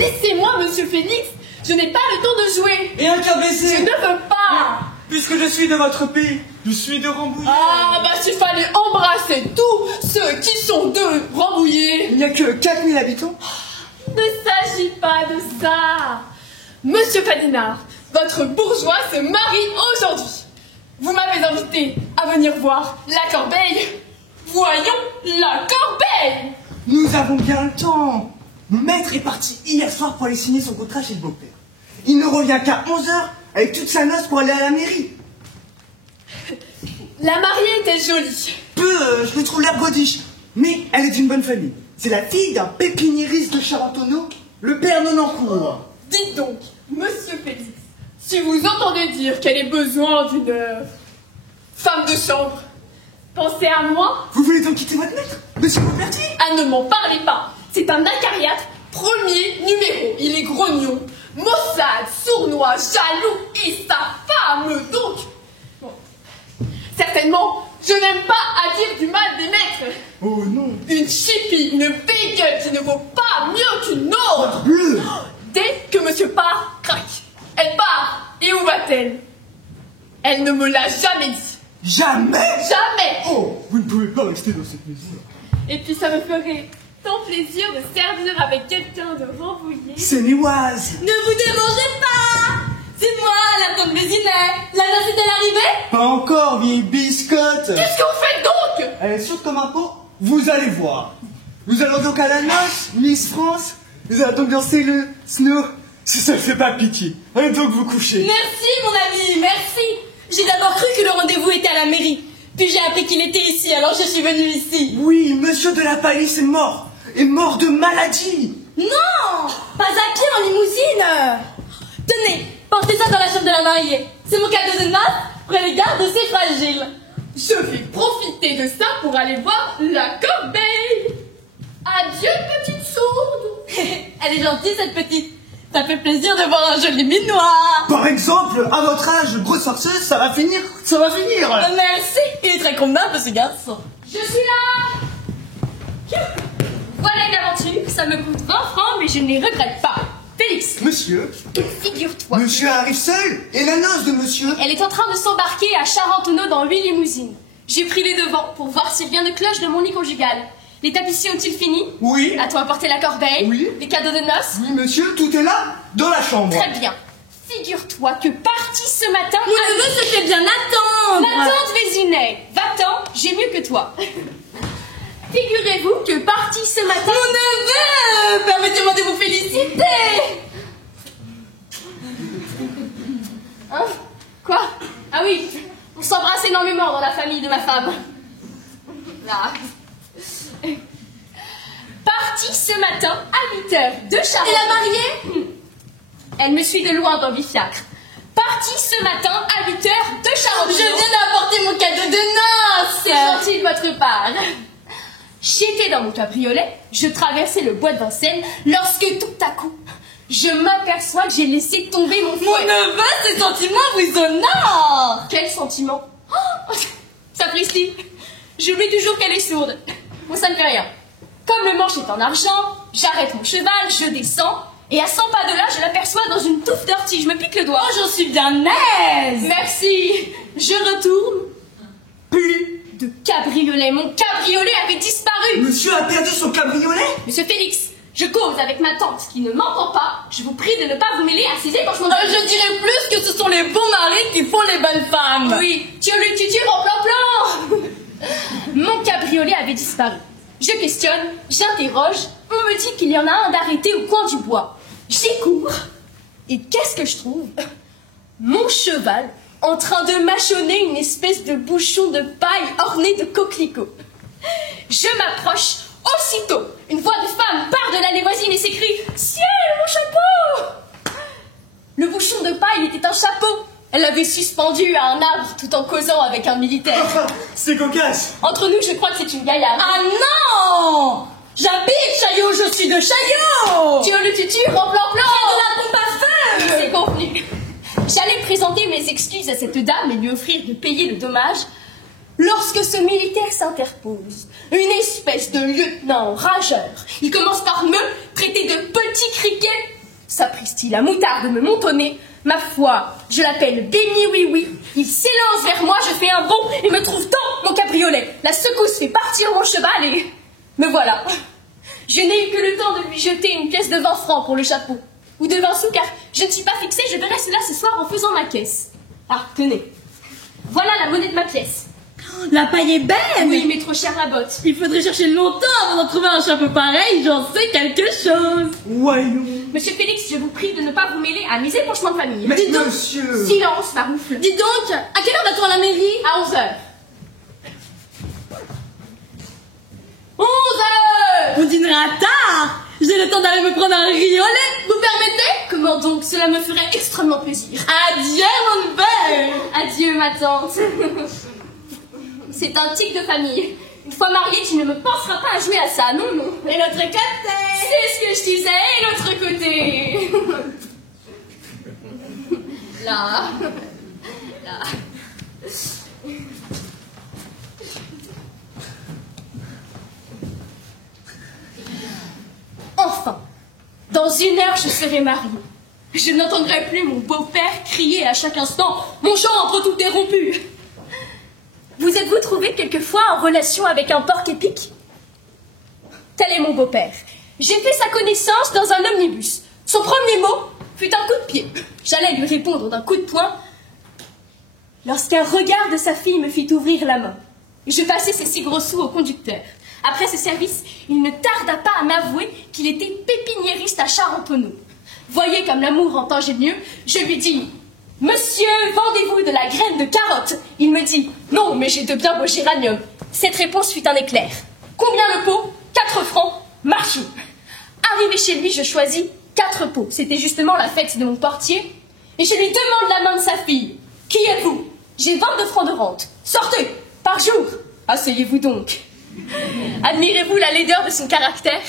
Laissez-moi, monsieur Félix. Je n'ai pas le temps de jouer. Et un cœur blessé. Je ne veux pas. Puisque je suis de votre pays, je suis de Rambouillet. Ah, bah s'il fallait embrasser tous ceux qui sont de Rambouillet. Il n'y a que 4000 habitants. Ne s'agit pas de ça. Monsieur Fadinard, votre bourgeois se marie aujourd'hui. Vous m'avez invité à venir voir la corbeille. Voyons la corbeille. Nous avons bien le temps. Mon maître est parti hier soir pour aller signer son contrat chez le beau-père. Il ne revient qu'à 11h avec toute sa noce pour aller à la mairie. La mariée était jolie. Je lui trouve l'air godiche. Mais elle est d'une bonne famille. C'est la fille d'un pépiniériste de Charentonneau, le père Nonancourt. Dites donc, monsieur Félix, si vous entendez dire qu'elle ait besoin d'une femme de chambre, pensez à moi. Vous voulez donc quitter votre maître, monsieur Beaupertier? Ah, ne m'en parlez pas. C'est un acariâtre, premier numéro. Il est grognon, maussade, sournois, jaloux et sa femme donc. Bon. Certainement, je n'aime pas à dire du mal des maîtres. Oh non. Une chipie, une bégueule qui ne vaut pas mieux qu'une autre. Bleu. Dès que monsieur part, crac, elle part. Et où va-t-elle? Elle ne me l'a jamais dit. Jamais. Jamais. Oh, vous ne pouvez pas rester dans cette maison. Et puis ça me ferait tant plaisir de servir avec quelqu'un de Rambouillet. C'est Néoise. Ne vous dérangez pas. C'est moi, la tante Vésinet. La noce est-elle arrivée? Pas encore, vieille biscotte. Qu'est-ce que vous faites donc? Elle est chaude comme un pot. Vous allez voir. Nous allons donc à la noce, Miss France. Nous allons donc danser le snow. Si ça ne fait pas pitié, allez donc vous coucher. Merci, mon ami, merci. J'ai d'abord cru que le rendez-vous était à la mairie. Puis j'ai appris qu'il était ici, alors je suis venue ici. Oui, monsieur de la Palisse est mort. Est mort de maladie. Non, pas à pied en limousine. Tenez, portez ça dans la chambre de la mariée. C'est mon cadeau de noces. Prenez garde de ces fragiles. Je vais profiter de ça pour aller voir la corbeille. Adieu, petite sourde. Elle est gentille, cette petite. Ça fait plaisir de voir un joli minois. Par exemple, à votre âge, grosse farceuse, ça va finir. Merci, il est très convenable, ce garçon. Je suis là. Voilà une aventure, ça me coûte 20 francs, mais je ne les regrette pas. Félix, Monsieur, figure-toi. monsieur arrive seul. Et la noce de monsieur? Elle est en train de s'embarquer à Charentonneau dans 8 limousines. J'ai pris les devants pour voir s'il vient de cloche de mon lit conjugal. Les tapisseries ont-ils fini? Oui. A-t-on apporté la corbeille? Oui. Les cadeaux de noces? Oui, monsieur, tout est là, dans la chambre. Très bien. Figure-toi que parti ce matin... Mon neveu se fait bien attendre. La tante Vésinet, va-t'en, j'ai mieux que toi. Figurez-vous que parti ce matin... Mon neveu, permettez-moi de vous féliciter. Hein? Quoi? Ah oui, on s'embrasse énormément dans la famille de ma femme. Là. Parti ce matin à 8h de Charentonneau. Et la mariée? Elle me suit de loin dans le fiacre. Parti ce matin à 8h de Charentonneau. Je viens d'apporter mon cadeau de noces. C'est gentil de votre part. J'étais dans mon cabriolet, je traversais le bois de Vincennes, lorsque tout à coup, je m'aperçois que j'ai laissé tomber mon Mon fouet. neveu, ces sentiments vous honorent. Quel sentiment? Oh, sapristi, j'oublie toujours qu'elle est sourde. Bon, ça ne fait rien. Comme le manche est en argent, j'arrête mon cheval, je descends, et à 100 pas de là, je l'aperçois dans une touffe d'ortie. Je me pique le doigt. Oh, j'en suis bien aise. Merci. Je retourne. Plus de cabriolet. Mon cabriolet avait disparu. Monsieur a perdu son cabriolet? Monsieur Félix, je cause avec ma tante qui ne m'entend pas. Je vous prie de ne pas vous mêler à ses épanchements. Je dirais plus que ce sont les bons maris qui font les bonnes femmes. Oui, tu le tutu en plan-plan. Mon cabriolet avait disparu. Je questionne, j'interroge, on me dit qu'il y en a un d'arrêté au coin du bois. J'y cours, et qu'est-ce que je trouve? Mon cheval en train de mâchonner une espèce de bouchon de paille orné de coquelicots. Je m'approche, aussitôt, une voix de femme part de l'allée voisine et s'écrie « Ciel, mon chapeau !» Le bouchon de paille était un chapeau. Elle l'avait suspendu à un arbre tout en causant avec un militaire. C'est cocasse. Entre nous, je crois que c'est une gaillarde. Ah non! J'habite Chaillot, je suis de Chaillot. Tu le tutu en plan-plan. De la pompe à feu. C'est convenu. J'allais présenter mes excuses à cette dame et lui offrir de payer le dommage, lorsque ce militaire s'interpose. Une espèce de lieutenant rageur. Il commence par me traité de petit criquet. Sapristi, la moutarde me monte au nez. Ma foi, je l'appelle Béni Oui-Oui. Il s'élance vers moi, je fais un bond et me trouve dans mon cabriolet. La secousse fait partir mon cheval et me voilà. Je n'ai eu que le temps de lui jeter une pièce de 20 francs pour le chapeau. Ou de 20 sous, car je ne suis pas fixée, je verrai cela ce soir en faisant ma caisse. Ah, tenez. Voilà la monnaie de ma pièce. La paille est belle. Oui, mais trop cher la botte. Il faudrait chercher longtemps avant d'en trouver un chapeau pareil, j'en sais quelque chose. Voyons. Monsieur Félix, je vous prie de ne pas vous mêler à mes épanchements de famille. Mais Dis donc, monsieur. Silence, Maroufle. Dis donc, à quelle heure va-t-on à la mairie? À 11h. 11h. On dînera tard. J'ai le temps d'aller me prendre un riolet, vous permettez? Comment donc? Cela me ferait extrêmement plaisir. Adieu, mon père. Adieu, ma tante. C'est un tic de famille. Une fois mariée, tu ne me penseras pas à jouer à ça, non, non. Et l'autre côté? C'est ce que je disais, et l'autre côté. Là. Là. Enfin, dans 1 heure, je serai mariée. Je n'entendrai plus mon beau-père crier à chaque instant « Mon chanvre, tout est rompu !» Vous êtes-vous trouvé quelquefois en relation avec un porc épic? Tel est mon beau-père. J'ai fait sa connaissance dans un omnibus. Son premier mot fut un coup de pied. J'allais lui répondre d'un coup de poing lorsqu'un regard de sa fille me fit ouvrir la main. Je passai ces 6 gros sous au conducteur. Après ce service, il ne tarda pas à m'avouer qu'il était pépiniériste à Charentonneau. Voyez comme l'amour entend mieux, je lui dis « Monsieur, vendez-vous de la graine de carotte ?» Il me dit « Non, mais j'ai de bien beaux géraniums. » Cette réponse fut un éclair. « Combien le pot ? 4 francs. Marchons. » Arrivé chez lui, je choisis 4 pots. C'était justement la fête de mon portier. Et je lui demande la main de sa fille. « Qui êtes-vous ? J'ai 22 francs de rente. Sortez, par jour. Asseyez-vous donc. » Admirez-vous la laideur de son caractère?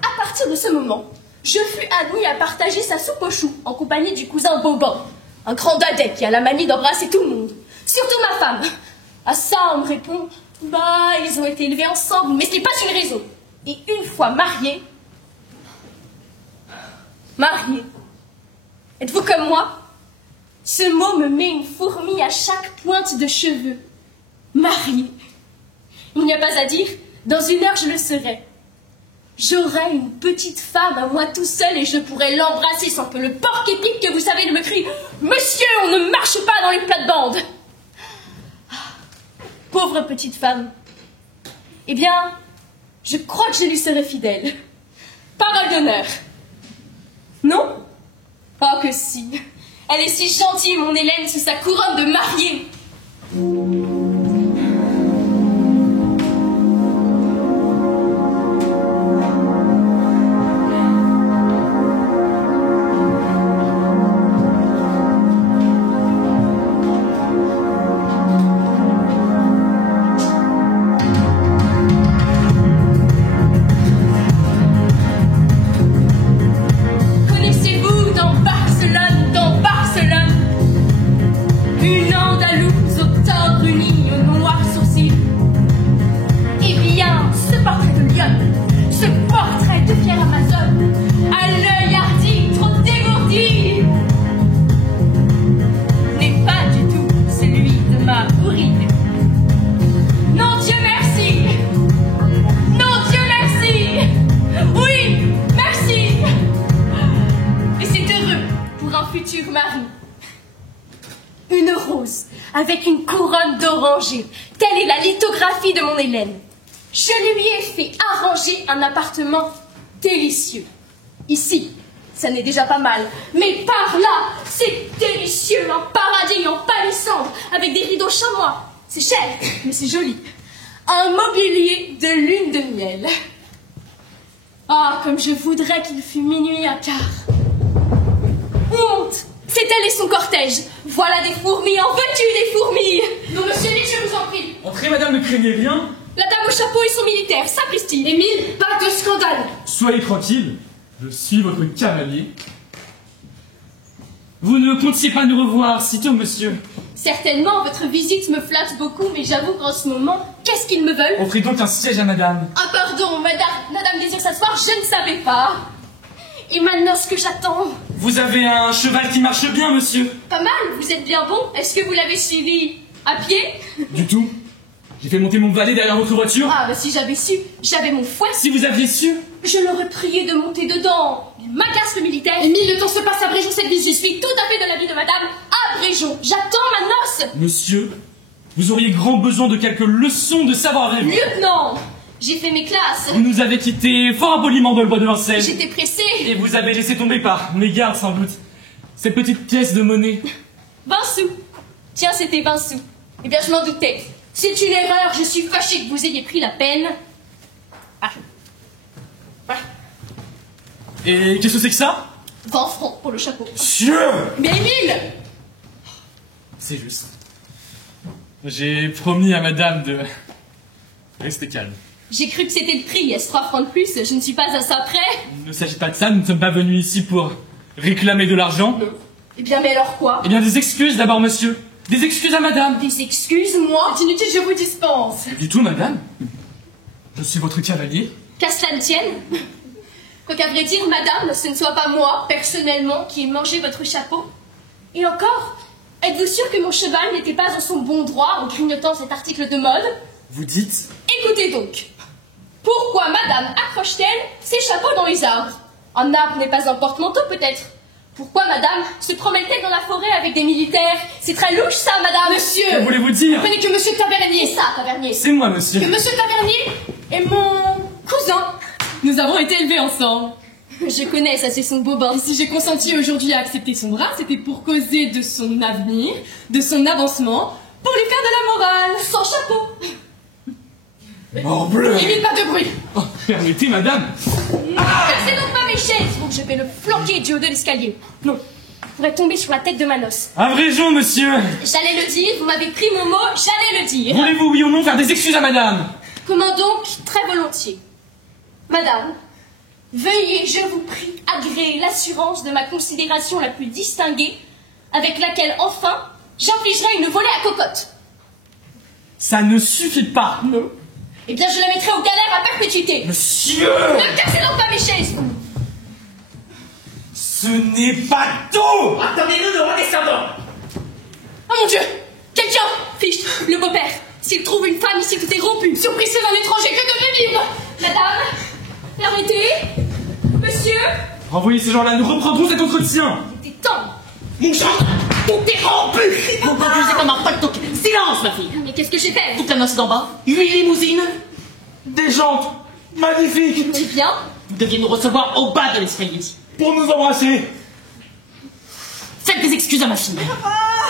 À partir de ce moment, je fus admis à partager sa soupe aux choux en compagnie du cousin Bauban, un grand dadais qui a la manie d'embrasser tout le monde, surtout ma femme. À ça, on me répond « Bah, ils ont été élevés ensemble, mais ce n'est pas une raison. » Et une fois mariés, êtes-vous comme moi? Ce mot me met une fourmi à chaque pointe de cheveux. Marié. Il n'y a pas à dire, dans 1 heure je le serai. J'aurai une petite femme à moi tout seul et je pourrai l'embrasser sans que le porc épic que vous savez ne me crie « Monsieur, on ne marche pas dans les plates-bandes !» Pauvre petite femme. Eh bien, je crois que je lui serai fidèle. Parole d'honneur. Non? Oh que si. Elle est si gentille, mon Hélène, sous sa couronne de mariée. Avec une couronne d'oranger. Telle est la lithographie de mon Hélène. Je lui ai fait arranger un appartement délicieux. Ici, ça n'est déjà pas mal. Mais par là, c'est délicieux, un paradis en palissandre, avec des rideaux chamois. C'est cher, mais c'est joli. Un mobilier de lune de miel. Ah, comme je voudrais qu'il fût 12:15. Honte! C'est elle et son cortège. Voilà des fourmis, en veux-tu des fourmis? Non, monsieur Nick, je vous en prie. Entrez, madame, ne craignez rien. La dame au chapeau et son militaire, sapristi. Émile, pas de scandale. Soyez tranquille, je suis votre cavalier. Vous ne comptiez pas nous revoir sitôt, monsieur? Certainement, votre visite me flatte beaucoup, mais j'avoue qu'en ce moment, qu'est-ce qu'ils me veulent? Offrez donc un siège à madame. Ah pardon, madame désire s'asseoir, je ne savais pas. Et maintenant, ce que j'attends... Vous avez un cheval qui marche bien, monsieur. Pas mal, vous êtes bien bon. Est-ce que vous l'avez suivi à pied? Du tout. J'ai fait monter mon valet derrière votre voiture. Ah, bah si j'avais su, j'avais mon fouet. Si vous aviez su. Je l'aurais prié de monter dedans. Il m'agace le militaire. Émile, le temps se passe, abrégeons cette vie. Je suis tout à fait de l'avis de madame. Abrégeons. J'attends ma noce. Monsieur, vous auriez grand besoin de quelques leçons de savoir-vivre. Lieutenant, j'ai fait mes classes. Vous nous avez quittés fort impoliment dans le bois de Vincennes. J'étais pressée. Et vous avez laissé tomber par mégarde, sans doute, ces petites pièces de monnaie. 20 sous. Tiens, c'était 20 sous. Eh bien, je m'en doutais. C'est une erreur. Je suis fâchée que vous ayez pris la peine. Ah. Ah. Et qu'est-ce que c'est que ça? 20 francs pour le chapeau. Monsieur! Mais Émile! C'est juste. J'ai promis à madame de rester calme. J'ai cru que c'était le prix. Est-ce 3 francs de plus? Je ne suis pas à ça près. Il ne s'agit pas de ça, nous ne sommes pas venus ici pour réclamer de l'argent. Non. Eh bien, mais alors quoi? Eh bien, des excuses d'abord, monsieur. Des excuses à madame. Des excuses, moi? C'est inutile, je vous dispense. Du tout, madame. Je suis votre cavalier. Qu'à cela ne tienne. Quoiqu'à vrai dire, madame, ce ne soit pas moi, personnellement, qui ai mangé votre chapeau. Et encore, êtes-vous sûr que mon cheval n'était pas en son bon droit en grignotant cet article de mode? Vous dites? Écoutez donc. Pourquoi madame accroche-t-elle ses chapeaux dans les arbres? Un arbre n'est pas un porte-manteau, peut-être. Pourquoi madame se promène-t-elle dans la forêt avec des militaires? C'est très louche, ça, madame. Monsieur! Que voulez-vous dire? Comprenez que monsieur Tavernier, ça, Tavernier. C'est moi, monsieur. Que monsieur Tavernier est mon cousin. Nous avons été élevés ensemble. Je connais, ça c'est son bobin. Si j'ai consenti aujourd'hui à accepter son bras, c'était pour causer de son avenir, de son avancement, pour lui faire de la morale, sans chapeau. Morbleu! Émile, pas de bruit. Oh, permettez, madame. C'est donc pas mes chaises, donc je vais le flanquer du haut de l'escalier. Non, il pourrait tomber sur la tête de ma noce. Abrégeons, monsieur. J'allais le dire, vous m'avez pris mon mot, j'allais le dire. Voulez-vous, oui ou non, faire des excuses à madame? Comment donc? Très volontiers. Madame, veuillez, je vous prie, agréer l'assurance de ma considération la plus distinguée, avec laquelle, enfin, j'infligerai une volée à cocotte. Ça ne suffit pas. Non. Eh bien, je la mettrai aux galères à perpétuité. Monsieur! Ne cassez donc pas mes chaises. Ce n'est pas tout! Attendez-nous devant les servants. Oh mon Dieu! Quelqu'un! Fiche, le beau-père. S'il trouve une femme ici, tout est rompu. Surprise d'un étranger, que devient-il? Madame, permettez. Monsieur, Renvoyez ces gens-là, nous reprendrons cet entretien. il était temps. Mon sang, tout est rompu. Vous conduisez comme un pacte. Silence, ma fille. Mais qu'est-ce que j'ai fait? Toute la noce d'en bas, 8 limousines. Des jantes magnifiques Eh bien, Vous deviez nous recevoir au bas de l'escalier. pour nous embrasser. Faites des excuses à ma fille.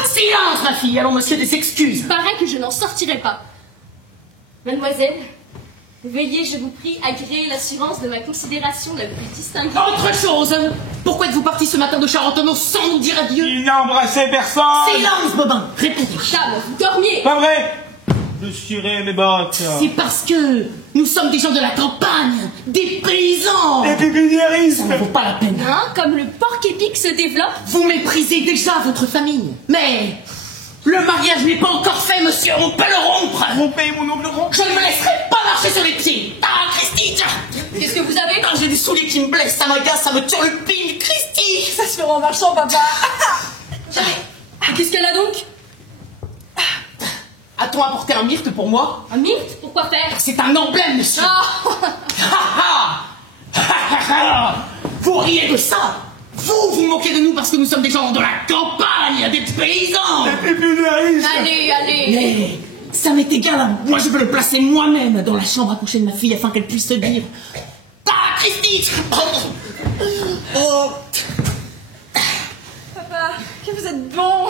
Silence, ma fille. Allons, monsieur, des excuses. il paraît que je n'en sortirai pas. Mademoiselle, veuillez, je vous prie, agréer l'assurance de ma considération la plus distinguée. Autre chose. Pourquoi êtes-vous parti ce matin de Charentonneau sans nous dire adieu? Il n'a embrassé personne. Silence, Bobin. Répondez. Dame, vous dormiez. Pas vrai. Je cirais mes bottes. C'est parce que nous sommes des gens de la campagne, des paysans. Et pépiniérisme. Ça ne vaut pas la peine. Hein, comme le porc épic se développe. Vous méprisez déjà votre famille. Mais le mariage n'est pas encore fait, monsieur. On peut le rompre. Rompez mon noble rond. Je ne me laisserai pas marcher sur les pieds. Ah, Christy. Qu'est-ce que vous avez? Quand j'ai des souliers qui me blessent, ça m'agace, ça me turlupine. Christy. Ça se fait en marchant, papa. Et qu'est-ce qu'elle a donc? A-t-on apporté un myrte pour moi? Un myrte? Pourquoi faire? C'est un emblème, monsieur. Ah. Vous riez de ça? Vous moquez de nous parce que nous sommes des gens de la campagne, des paysans. Pépiniérisme. Allez, allez. Mais ça m'est égal. Moi, je veux le placer moi-même dans la chambre à coucher de ma fille afin qu'elle puisse se dire: ah, Christy. Oh. Papa, que vous êtes bon.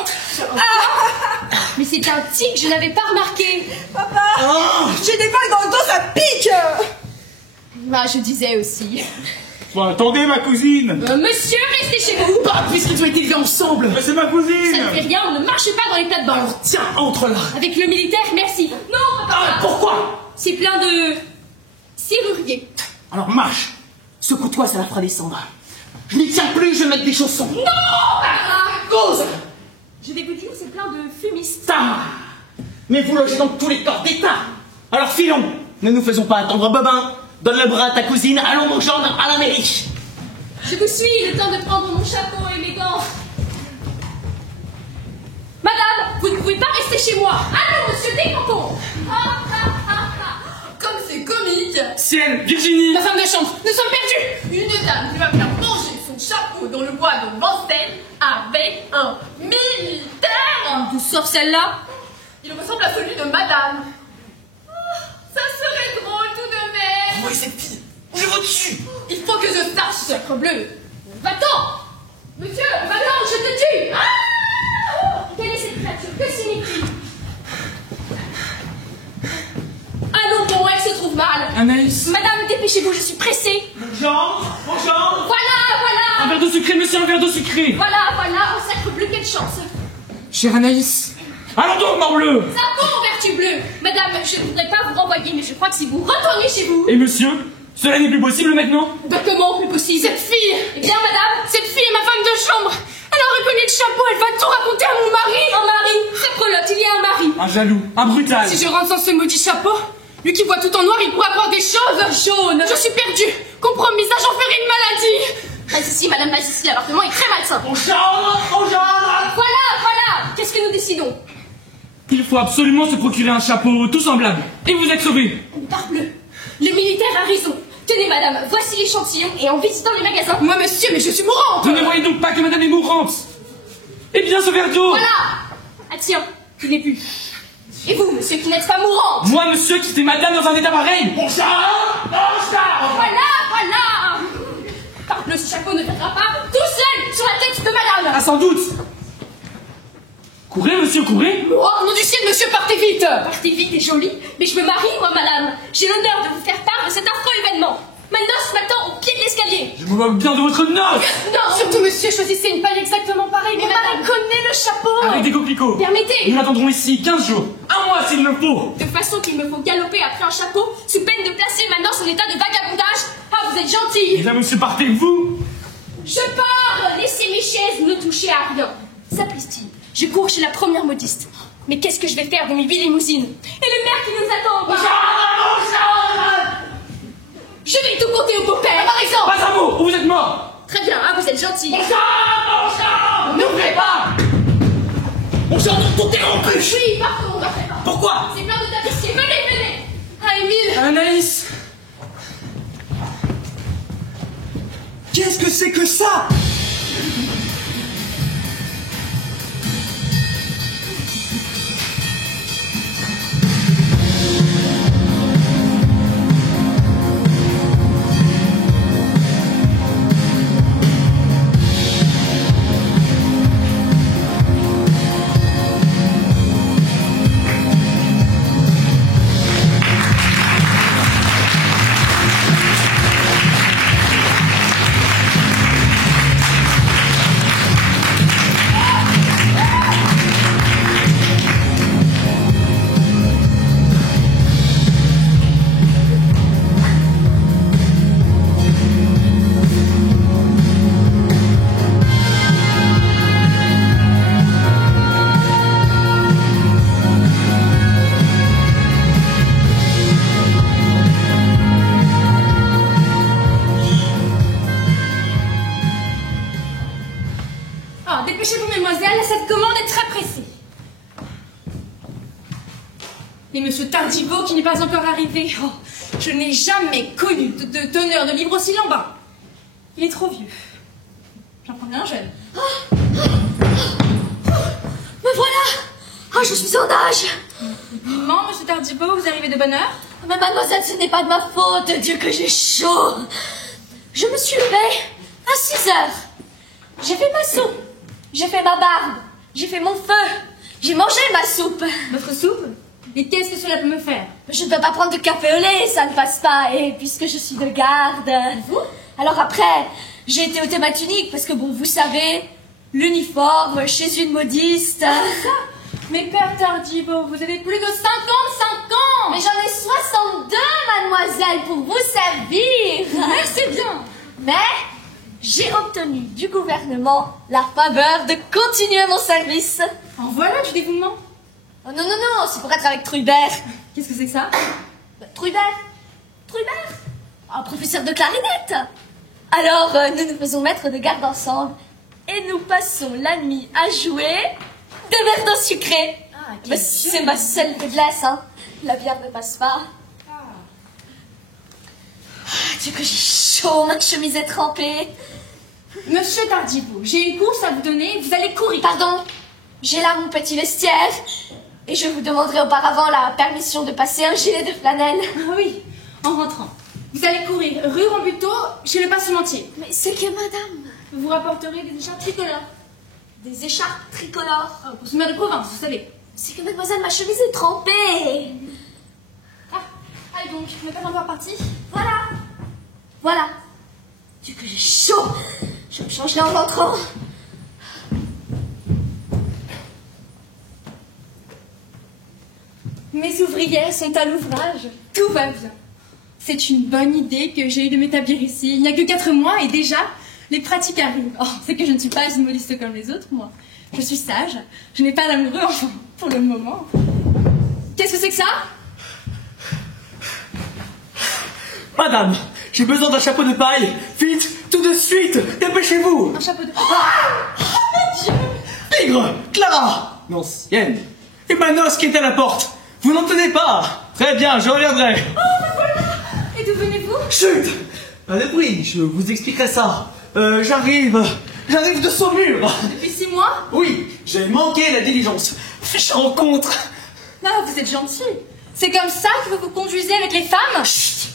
Mais c'est un tic, je n'avais pas remarqué. Papa, Oh. j'ai des balles dans le dos, ça pique. Bah, je disais aussi. Bon, attendez, ma cousine. Monsieur, restez chez vous. Bah, puisqu'ils ont été élevés ensemble. Mais c'est ma Ça cousine. ne fait rien, on ne marche pas dans les plates-bandes. Alors tiens, entre là. Avec le militaire, merci. Non, papa. Ah, pourquoi? C'est plein de serruriers. Alors marche. Secoue-toi, ça la fera descendre. Je n'y tiens plus, je vais mettre des chaussons. Non. Cause. Je vais vous dire, c'est plein de fumistes. Ça. Mais vous logez dans tous les corps d'État. Alors filons. Ne nous faisons pas attendre Bobin. Donne le bras à ta cousine, allons mon gendre à la mairie. Je vous suis, le temps de prendre mon chapeau et mes gants. Madame, vous ne pouvez pas rester chez moi. Allons, monsieur, décampons. Comme c'est comique. Ciel, Virginie. Ma femme de chambre, nous sommes perdus. Une dame qui va faire manger son chapeau dans le bois de Vincennes avec un militaire. D'où sort celle-là? Il ressemble à celui de madame. Ça serait drôle tout de même. Envoyez cette fille, je vous tue. Il faut que je sache, sacre bleu. Va-t'en. Monsieur, va-t'en, je te tue. Quelle est cette créature? Que signifie? Allons, bon, elle se trouve mal. Anaïs. Madame, dépêchez-vous, je suis pressée. Mon gendre. Voilà. Un verre de sucré, monsieur, un verre de sucré. Voilà, oh sacre bleu, quelle chance. Chère Anaïs. Allons donc, morbleu. Ça tombe, vertu bleue. Madame, je ne voudrais pas vous renvoyer, mais je crois que si vous retournez chez vous... Et monsieur, cela n'est plus possible maintenant? Bah comment plus possible? Cette fille, Eh bien, madame, cette fille est ma femme de chambre. Elle a reconnu le chapeau, elle va tout raconter à mon mari. un mari, cette brelotte, il y a un mari. Un jaloux, un brutal. Si je rentre sans ce maudit chapeau, lui qui voit tout en noir, il pourra croire des choses. Jaune. Je suis perdue. Compromise, j'en ferai une maladie. Ici, madame, ici, l'appartement est très malsain. Mon gendre. Voilà. Qu'est-ce que nous décidons? Il faut absolument se procurer un chapeau tout semblable. Et vous êtes sauvés. Parbleu, le militaire a raison. Tenez, madame, voici l'échantillon, et en visitant les magasins... Moi, monsieur, mais je suis mourante. Vous ne voyez donc pas que madame est mourante? Eh bien, ce verre d'eau. Voilà. Ah tiens, il n'est plus. Et vous, monsieur, qui n'êtes pas mourante? Moi, monsieur, qui était madame dans un état pareil. Mon gendre. Voilà. Parbleu, ce chapeau ne viendra pas tout seul sur la tête de madame. Ah, sans doute. Courez, monsieur, courez. Oh, nom du ciel, monsieur, partez vite. Partez vite et jolie, mais je me marie, moi, madame. J'ai l'honneur de vous faire part de cet affreux événement. Ma noce m'attend au pied de l'escalier. Je me moque bien de votre noce. Non, Surtout, monsieur, choisissez une paille exactement pareille. mon mari connaît le chapeau. Avec des coquelicots. Permettez. Nous l'attendrons ici 15 jours. Un mois s'il le faut. De façon qu'il me faut galoper après un chapeau, sous peine de placer ma noce en état de vagabondage. Ah, vous êtes gentil. Eh bien, monsieur, partez-vous. Je pars. Laissez mes chaises, ne touchez à rien. Sapristi, je cours chez la première modiste. Mais qu'est-ce que je vais faire de mes vies limousines? Et le maire qui nous attend. Je vais tout compter au beau-père. Par exemple. Pas un mot, ou vous êtes mort. Très bien, ah, vous êtes gentil. N'ouvrez pas. Mon gendre, tout est rompu. Oui, pardon. Pourquoi? C'est plein de tapissiers. Venez. Ah, Émile. Anaïs. Qu'est-ce que c'est que ça? Dépêchez-vous, mesdemoiselles, cette commande est très pressée. Et monsieur Tardiveau qui n'est pas encore arrivé. Oh, je n'ai jamais connu de donneur de livres aussi lambin. Il est trop vieux. J'en prendrai un jeune. Me voilà. Ah, je suis en âge. Comment, monsieur Tardiveau, vous arrivez de bonne heure? Mais mademoiselle, ce n'est pas de ma faute. Dieu que j'ai chaud. Je me suis levée à 6 heures. J'ai fait ma soupe. J'ai fait ma barbe. J'ai fait mon feu. J'ai mangé ma soupe. Votre soupe? Et qu'est-ce que cela peut me faire? Je ne peux pas prendre de café au lait, ça ne passe pas. Et puisque je suis de garde... Vous? Alors après, j'ai été au théâtre unique parce que, bon, vous savez, l'uniforme chez une modiste... Mais père Tardiveau, vous avez plus de 55 ans. Mais j'en ai 62, mademoiselle, pour vous servir. Mais c'est bien. Mais j'ai obtenu du gouvernement la faveur de continuer mon service. En voilà du dévouement. Oh non, non, non, c'est pour être avec Trubert. Qu'est-ce que c'est que ça? Trubert. Un professeur de clarinette. Alors, nous nous faisons maître de garde ensemble et nous passons la nuit à jouer des verres d'eau sucrée. Ah, Mais c'est ma seule faiblesse, hein. La bière ne passe pas. Dieu que j'ai chaud, ma chemise est trempée. Monsieur Tardivaux, j'ai une course à vous donner, vous allez courir. Pardon, j'ai là mon petit vestiaire. Et je vous demanderai auparavant la permission de passer un gilet de flanelle. Ah oui, en rentrant. Vous allez courir rue Rambuteau, chez le passementier. Mais c'est que madame. Vous rapporterez des écharpes tricolores. Des écharpes tricolores. Oh, pour ce maire de province, vous savez. C'est que mademoiselle, ma chemise est trempée. Ah, allez donc, vous n'êtes pas encore parti? Voilà. Voilà. Dieu que j'ai chaud. Je me changerai en rentrant. Mes ouvrières sont à l'ouvrage. Tout va bien. C'est une bonne idée que j'ai eu de m'établir ici. Il n'y a que 4 mois et déjà, les pratiques arrivent. Oh, c'est que je ne suis pas une modiste comme les autres, moi. Je suis sage. Je n'ai pas d'amoureux, enfin, pour le moment. Qu'est-ce que c'est que ça? Madame, j'ai besoin d'un chapeau de paille. Vite, tout de suite, dépêchez-vous. Un chapeau de... Oh mon Dieu. Pigre, Clara, l'ancienne. Et Manos qui est à la porte. Vous n'entendez pas? Très bien, je reviendrai. Oh, me voilà. Et d'où venez-vous? Chut! Pas de bruit, je vous expliquerai ça. J'arrive de Saumur. Depuis 6 mois? Oui, j'ai manqué la diligence. Fiche rencontre. Non, vous êtes gentil. C'est comme ça que vous vous conduisez avec les femmes? Chut!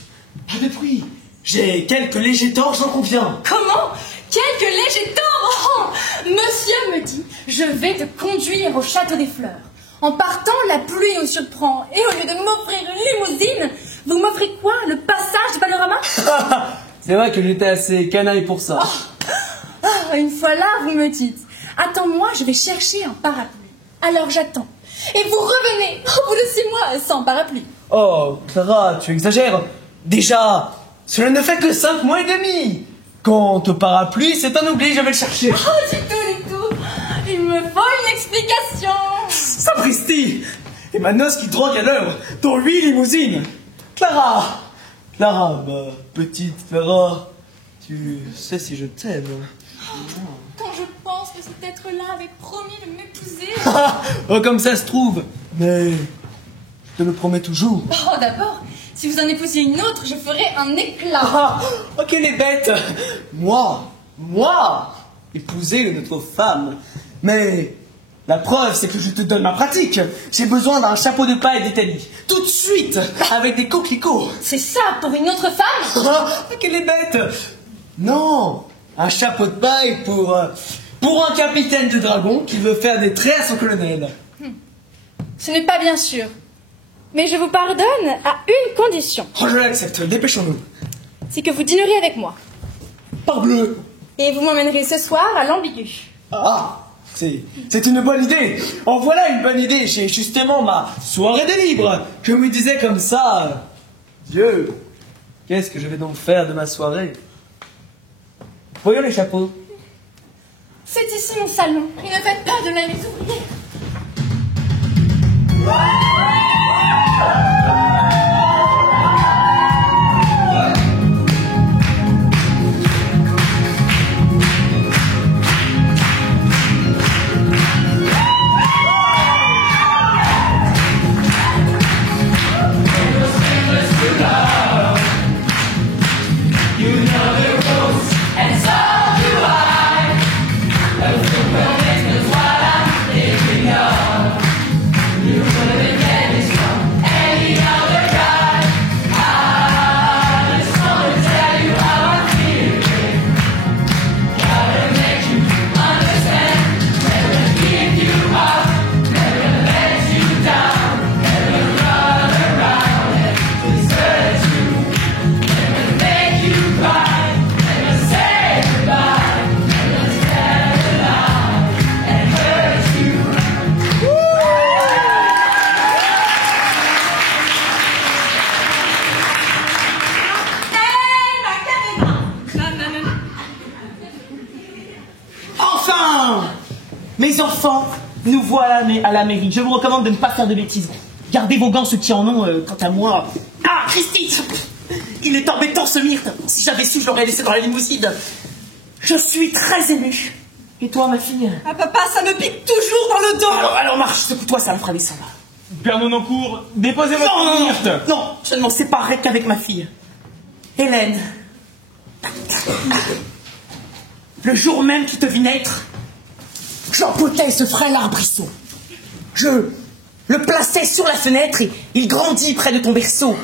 Pas de bruit. J'ai quelques légers torts, j'en conviens. Comment? Quelques légers torts? Oh, monsieur me dit, je vais te conduire au château des Fleurs. En partant, la pluie nous surprend. Et au lieu de m'offrir une limousine, vous m'offrez quoi? Le passage du panorama? C'est vrai que j'étais assez canaille pour ça. Une fois là, vous me dites, attends-moi, je vais chercher un parapluie. Alors j'attends. Et vous revenez au bout de 6 mois sans parapluie. Oh, Clara, tu exagères. Déjà, cela ne fait que 5 mois et demi. Quant au parapluie, c'est un oubli, je vais le chercher. Oh, du tout. Il me faut une explication. Sapristi! Et ma noce qui drogue à l'heure dans 8 limousines. Clara, ma petite Clara, tu sais si je t'aime. Quand je pense que cet être-là avait promis de m'épouser... Oh, comme ça se trouve. Mais je te le promets toujours. Oh, d'abord, si vous en épousiez une autre, je ferais un éclat. Oh, qu'elle est bête. Moi, épouser une autre femme. Mais la preuve, c'est que je te donne ma pratique. J'ai besoin d'un chapeau de paille d'Italie. Tout de suite, avec des coquelicots. C'est ça pour une autre femme? Oh, qu'elle est bête. Non, un chapeau de paille pour un capitaine de dragon qui veut faire des traits à son colonel. Ce n'est pas bien sûr. Mais je vous pardonne à une condition. Oh, je l'accepte, dépêchons-nous. C'est que vous dînerez avec moi. Parbleu. Et vous m'emmènerez ce soir à l'Ambigu. Ah, c'est une bonne idée. En voilà une bonne idée. J'ai justement ma soirée de libre. Je me disais comme ça. Dieu, qu'est-ce que je vais donc faire de ma soirée? Voyons les chapeaux. C'est ici mon salon. Et ne faites pas de la mes ouvriers. Mes enfants, nous voilà à la mairie. Je vous recommande de ne pas faire de bêtises. Gardez vos gants, ceux qui en ont, quant à moi... Ah, Christy! Il est embêtant ce myrte. Si j'avais su, je l'aurais laissé dans la limousine. Je suis très ému. Et toi, ma fille? Ah papa, ça me pique toujours dans le dos. Alors marche, secoue-toi, ça me fera descendre. Père Nonancourt, déposez votre myrte. Non, je ne m'en séparerai qu'avec ma fille. Hélène. Le jour même qui te vit naître, j'empotai ce frêle arbrisseau. Je le plaçai sur la fenêtre et il grandit près de ton berceau.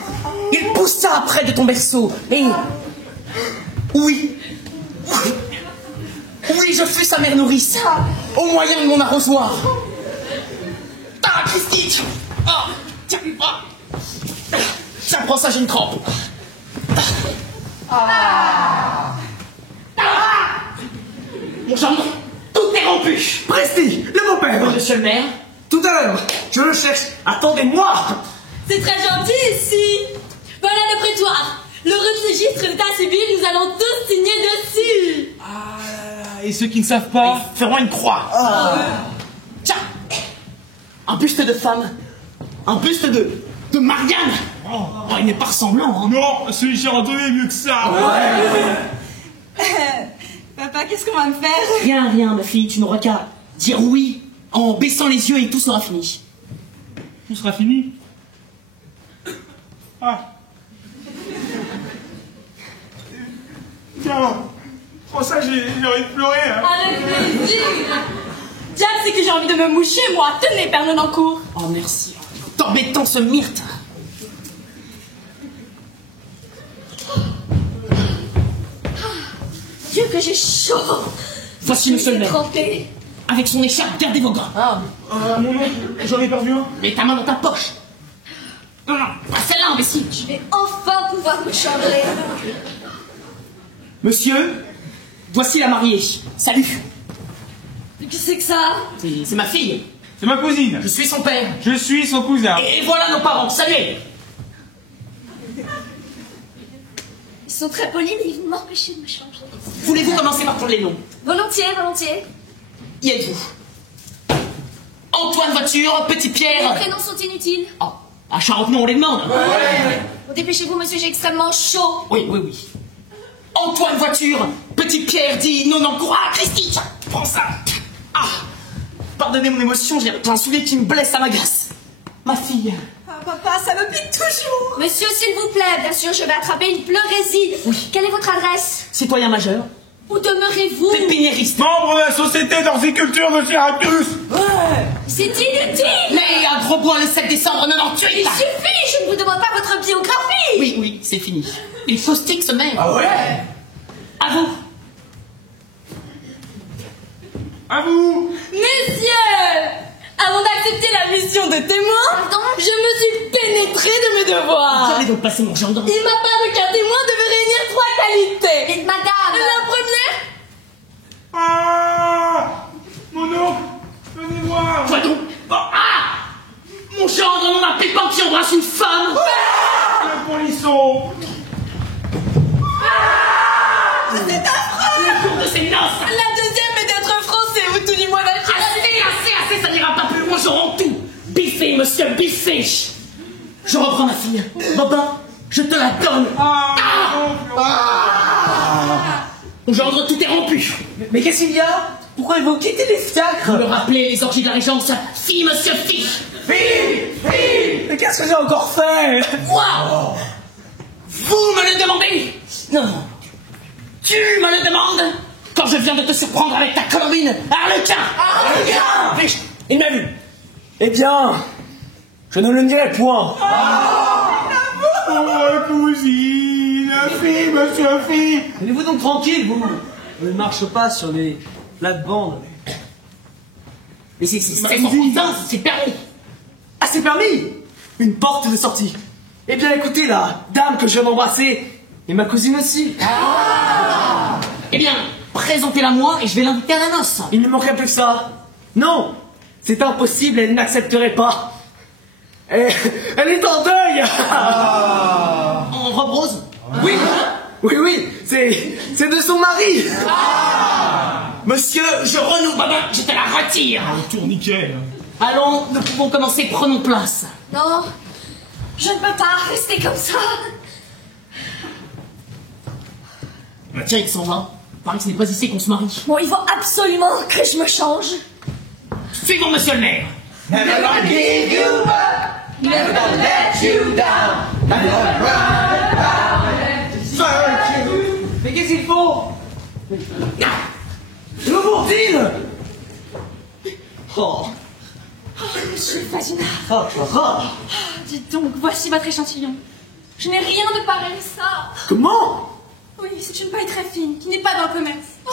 Il poussa près de ton berceau. Et oui, je fus sa mère nourrice, au moyen de mon arrosoir. Ah, Christine! Ah, tiens, prends ça, j'ai une crampe. Mon jambon, tout est rompu. Presti, le beau-père. Monsieur le maire, Tout à l'heure, je le cherche. Attendez-moi. C'est très gentil ici. Voilà le prétoire. Le registre d'état civil, nous allons tous signer dessus. Ah là là, et ceux qui ne savent pas? ferons une croix. Tiens, un buste de femme, un buste de Marianne. Oh, il n'est pas ressemblant, hein. Non, celui-ci Anthony est mieux que ça. Papa, qu'est-ce qu'on va me faire? Rien, ma fille, tu n'auras qu'à dire oui en baissant les yeux et tout sera fini. Tout sera fini. Ah. Tiens, pour ça j'ai envie de pleurer. Hein. Avec plaisir. Diable, c'est que j'ai envie de me moucher, moi. Tenez, Père Nonancourt. Oh, merci. T'embêtant ce myrte. Dieu que j'ai chaud. Voici monsieur le maire. Trempé. Avec son écharpe, gardez vos gants. Mon oncle, j'en ai perdu un. Mets ta main dans ta poche. Non, pas celle-là, imbécile. Je vais enfin pouvoir me chambrer. Monsieur, voici la mariée. Salut. Qu'est-ce que c'est que ça? C'est ma fille. C'est ma cousine. Je suis son père. Je suis son cousin. Et voilà nos parents. Salut. Ils sont très polis, mais ils vont m'empêcher de me changer. Voulez-vous commencer par prendre les noms? Volontiers, volontiers. Y êtes-vous? Antoine Voiture, Petit Les Pierre. prénoms sont inutiles. Oh, à Charentenois, on les demande. Bon, dépêchez-vous, monsieur, j'ai extrêmement chaud. Oui. Antoine Voiture, Petit Pierre dit Nonancourt. Ah, Christy, tiens, prends ça. Ah, pardonnez mon émotion, j'ai un soulier qui me blesse, ça m'agace. Ma fille. Ah papa, ça me pique toujours. Monsieur, s'il vous plaît, bien sûr, je vais attraper une pleurésie. Oui. Quelle est votre adresse? Citoyen majeur. Où demeurez-vous? Pépiniériste. Membre de la société d'horticulture de Syracuse. C'est inutile. Mais à Grosbois le 7 décembre 98. Il suffit, je ne vous demande pas votre biographie. Oui, c'est fini. Il caustique ce maire. Ah ouais? À vous. À vous. Messieurs, avant d'accepter la mission de témoin, je me suis pénétrée de mes devoirs. Vous allez donc passer mon gendarme. Il m'a paru qu'un témoin devait réunir 3 qualités. Et madame. La première. Ah, mon oncle, venez voir. Quoi donc? Ah, mon gendre, mon pépin qui embrasse une femme. Le polisson. C'est affreux. Le cours de ses noces. La deuxième est d'être français, ou tout du moins la Assez, ça n'ira pas plus loin, je rends tout. Biffé, monsieur, biffé. Je reprends ma fille. Bobin, je te la donne. Mon gendre, tout est rompu. Mais qu'est-ce qu'il y a? Pourquoi ils vont quitter les fiacres? Me rappeler les orgies de la régence. Fille, monsieur, fille. Fille! Mais qu'est-ce que j'ai encore fait? Quoi? Vous me le demandez? Non. Tu me le demandes? Quand je viens de te surprendre avec ta colombine, Arlequin! Arlequin! Il m'a vu. Eh bien, je ne le dirai point. Oh, cousine, fille, monsieur, fille. Tenez-vous donc tranquille, vous. On ne marche pas sur les plates-bandes. Mais c'est permis. Ah, c'est permis? Une porte de sortie. Eh bien, écoutez, la dame que je viens d'embrasser, et ma cousine aussi. Eh bien, présentez-la moi et je vais l'inviter à la noce. Il ne manquerait plus que ça. Non, c'est impossible, elle n'accepterait pas. Elle est en deuil. En robe rose? Oui, c'est de son mari. Monsieur, je renoue, Babin, je te la retire. Le tourniquet. Allons, nous pouvons commencer, prenons place. Non, je ne peux pas rester comme ça. Bah tiens, il s'en va. Paraît que ce n'est pas ici qu'on se marie. Bon, il faut absolument que je me change. Suivons monsieur le maire. Never gonna give you up, never gonna let you down, never gonna run around and desert you. Mais qu'est-ce qu'il faut? Le bourdine. Oh. Oh, monsieur Fazina. Oh, Dites donc, voici votre échantillon. Je n'ai rien de pareil, ça. Comment? Oui, c'est une paille très fine, qui n'est pas dans le commerce. Oh,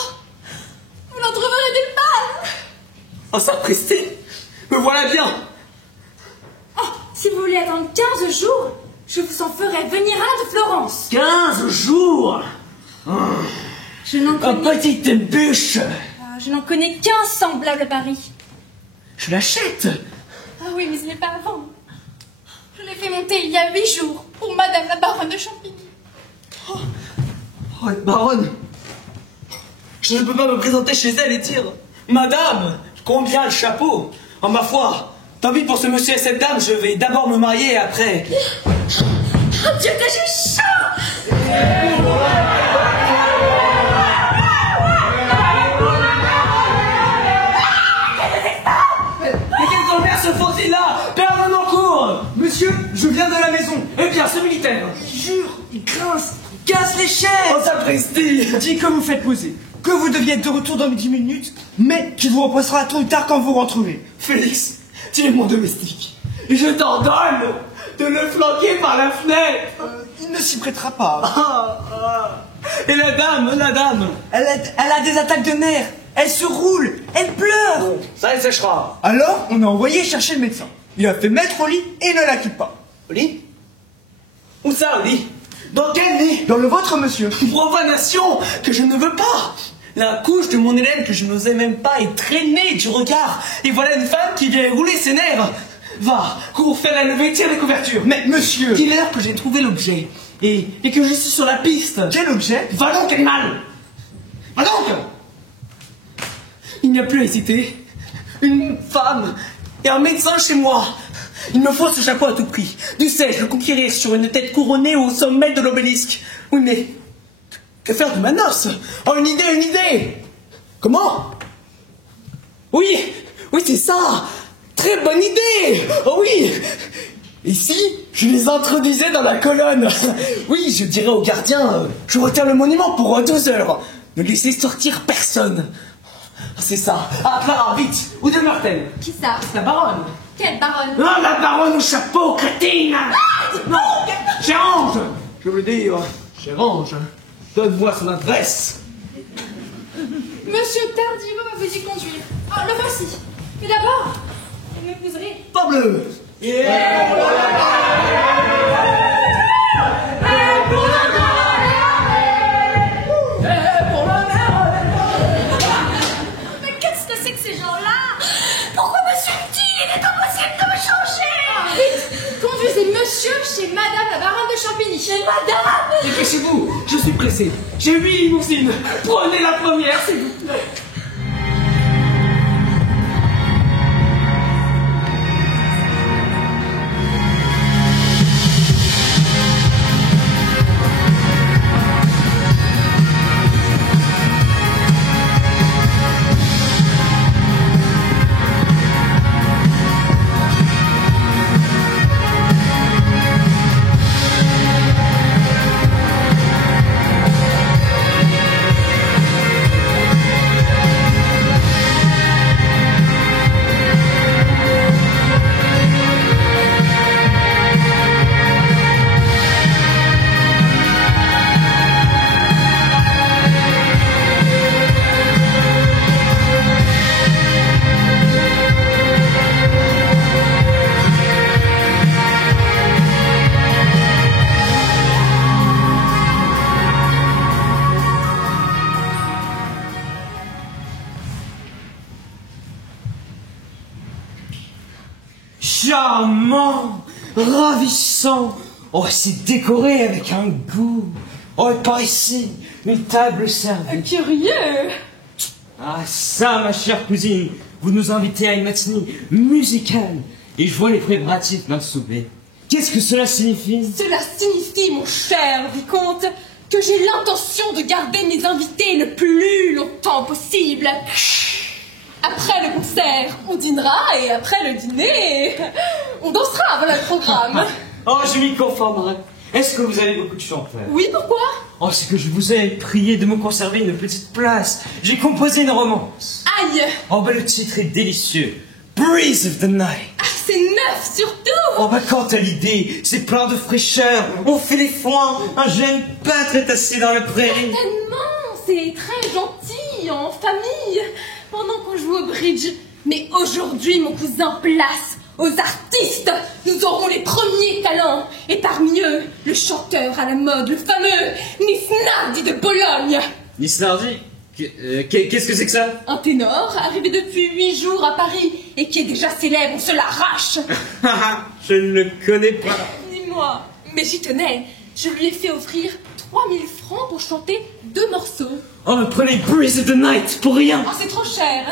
vous n'en trouverez nulle part. Oh, sapristi. Me voilà bien. Oh, si vous voulez attendre 15 jours, je vous en ferai venir un de Florence. 15 jours. Je n'en Un connais, petite bûche. je n'en connais qu'un semblable à Paris. Je l'achète. Ah oui, mais ce n'est pas à vendre. Je l'ai fait monter il y a 8 jours pour Madame la baronne de Champigny. Oh, baronne. Je ne peux pas me présenter chez elle et dire: Madame, combien le chapeau? En ma foi, tant pis pour ce monsieur et cette dame, je vais d'abord me marier et après. Oh Dieu, que j'ai chaud! Mais quel commerce faut-il là? Père Nonancourt! Monsieur, je viens de la maison. Eh bien, ce militaire! Jure, il grince, il casse les chaises. Oh, sapristi! Dis que vous faites poser, que vous deviez être de retour dans 10 minutes, mais qu'il vous repassera tôt ou tard quand vous rentrerez. Félix, tu es mon domestique. Et je t'ordonne de le flanquer par la fenêtre! Il ne s'y prêtera pas. Et la dame, Elle a des attaques de nerfs. Elle se roule, elle pleure. ça elle séchera. Alors, on a envoyé chercher le médecin. Il a fait mettre au lit et ne la quitte pas. Au lit? Où ça, au lit? Dans quel lit? Dans le vôtre, monsieur. Profanation que je ne veux pas. La couche de mon Hélène que je n'osais même pas est traînée du regard. Et voilà une femme qui vient rouler ses nerfs. Va, cours, fais-la lever, tire les couvertures. Mais monsieur. Dis-leur que j'ai trouvé l'objet. Et que je suis sur la piste. Quel objet? Va donc, animal. Va donc. Il n'y a plus à hésiter. Une femme et un médecin chez moi. Il me faut ce chapeau à tout prix. Dussé-je le conquérir sur une tête couronnée au sommet de l'obélisque? Oui, mais que faire de ma noce? Oh, une idée. Comment? Oui, c'est ça. Très bonne idée. Oh oui. Et si je les introduisais dans la colonne? Oui, je dirais au gardien, je retiens le monument pour 12 heures. Ne laissez sortir personne. C'est ça. Ah, Clara, vite. Où demeure-t-elle? Qui ça? La baronne. Quelle baronne? Ah, la baronne au chapeau, crétine. Non, Gérange. Je veux dire, Gérange, donne-moi son adresse. Monsieur Tardivaux va vous y conduire. Oh, le voici. Mais d'abord, vous m'épouserez. Parbleu. Mais qu'est-ce que c'est que ces gens-là? Pourquoi me suivent-ils? Il est impossible de me changer. Vite, conduisez monsieur chez Madame la baronne de Champigny. Chez Madame? Dépêchez-vous, je suis pressé. J'ai 8 limousines. Prenez la première, s'il vous plaît. Charmant, ravissant. Oh, c'est décoré avec un goût. Oh, et par ici, une table servie. Curieux. Ah ça, ma chère cousine, vous nous invitez à une matinée musicale. Et je vois les préparatifs d'un souper. Qu'est-ce que cela signifie? Cela signifie, mon cher vicomte, que j'ai l'intention de garder mes invités le plus longtemps possible. Après le concert, on dînera et après le dîner, on dansera, voilà le programme. Oh, je m'y conformerai. Est-ce que vous avez beaucoup de chanteurs? Oui, pourquoi? Oh, c'est que je vous ai prié de me conserver une petite place. J'ai composé une romance. Aïe! Oh, ben le titre est délicieux. Breeze of the Night. Ah, c'est neuf surtout! Oh, ben quant à l'idée, c'est plein de fraîcheur. On fait les foins. Un jeune pâtre est assis dans le prairie. Tellement, c'est très gentil, en famille, pendant qu'on joue au bridge. Mais aujourd'hui, mon cousin, place aux artistes. Nous aurons les premiers talents. Et parmi eux, le chanteur à la mode, le fameux Nisnardi de Bologne. Nisnardi? Qu'est-ce que c'est que ça? Un ténor, arrivé depuis 8 jours à Paris, et qui est déjà célèbre, on se l'arrache. Je ne le connais pas. Ni moi, mais j'y tenais. Je lui ai fait offrir 3000 francs pour chanter 2 morceaux. Oh, prenez Breeze of the Night pour rien. Oh, c'est trop cher.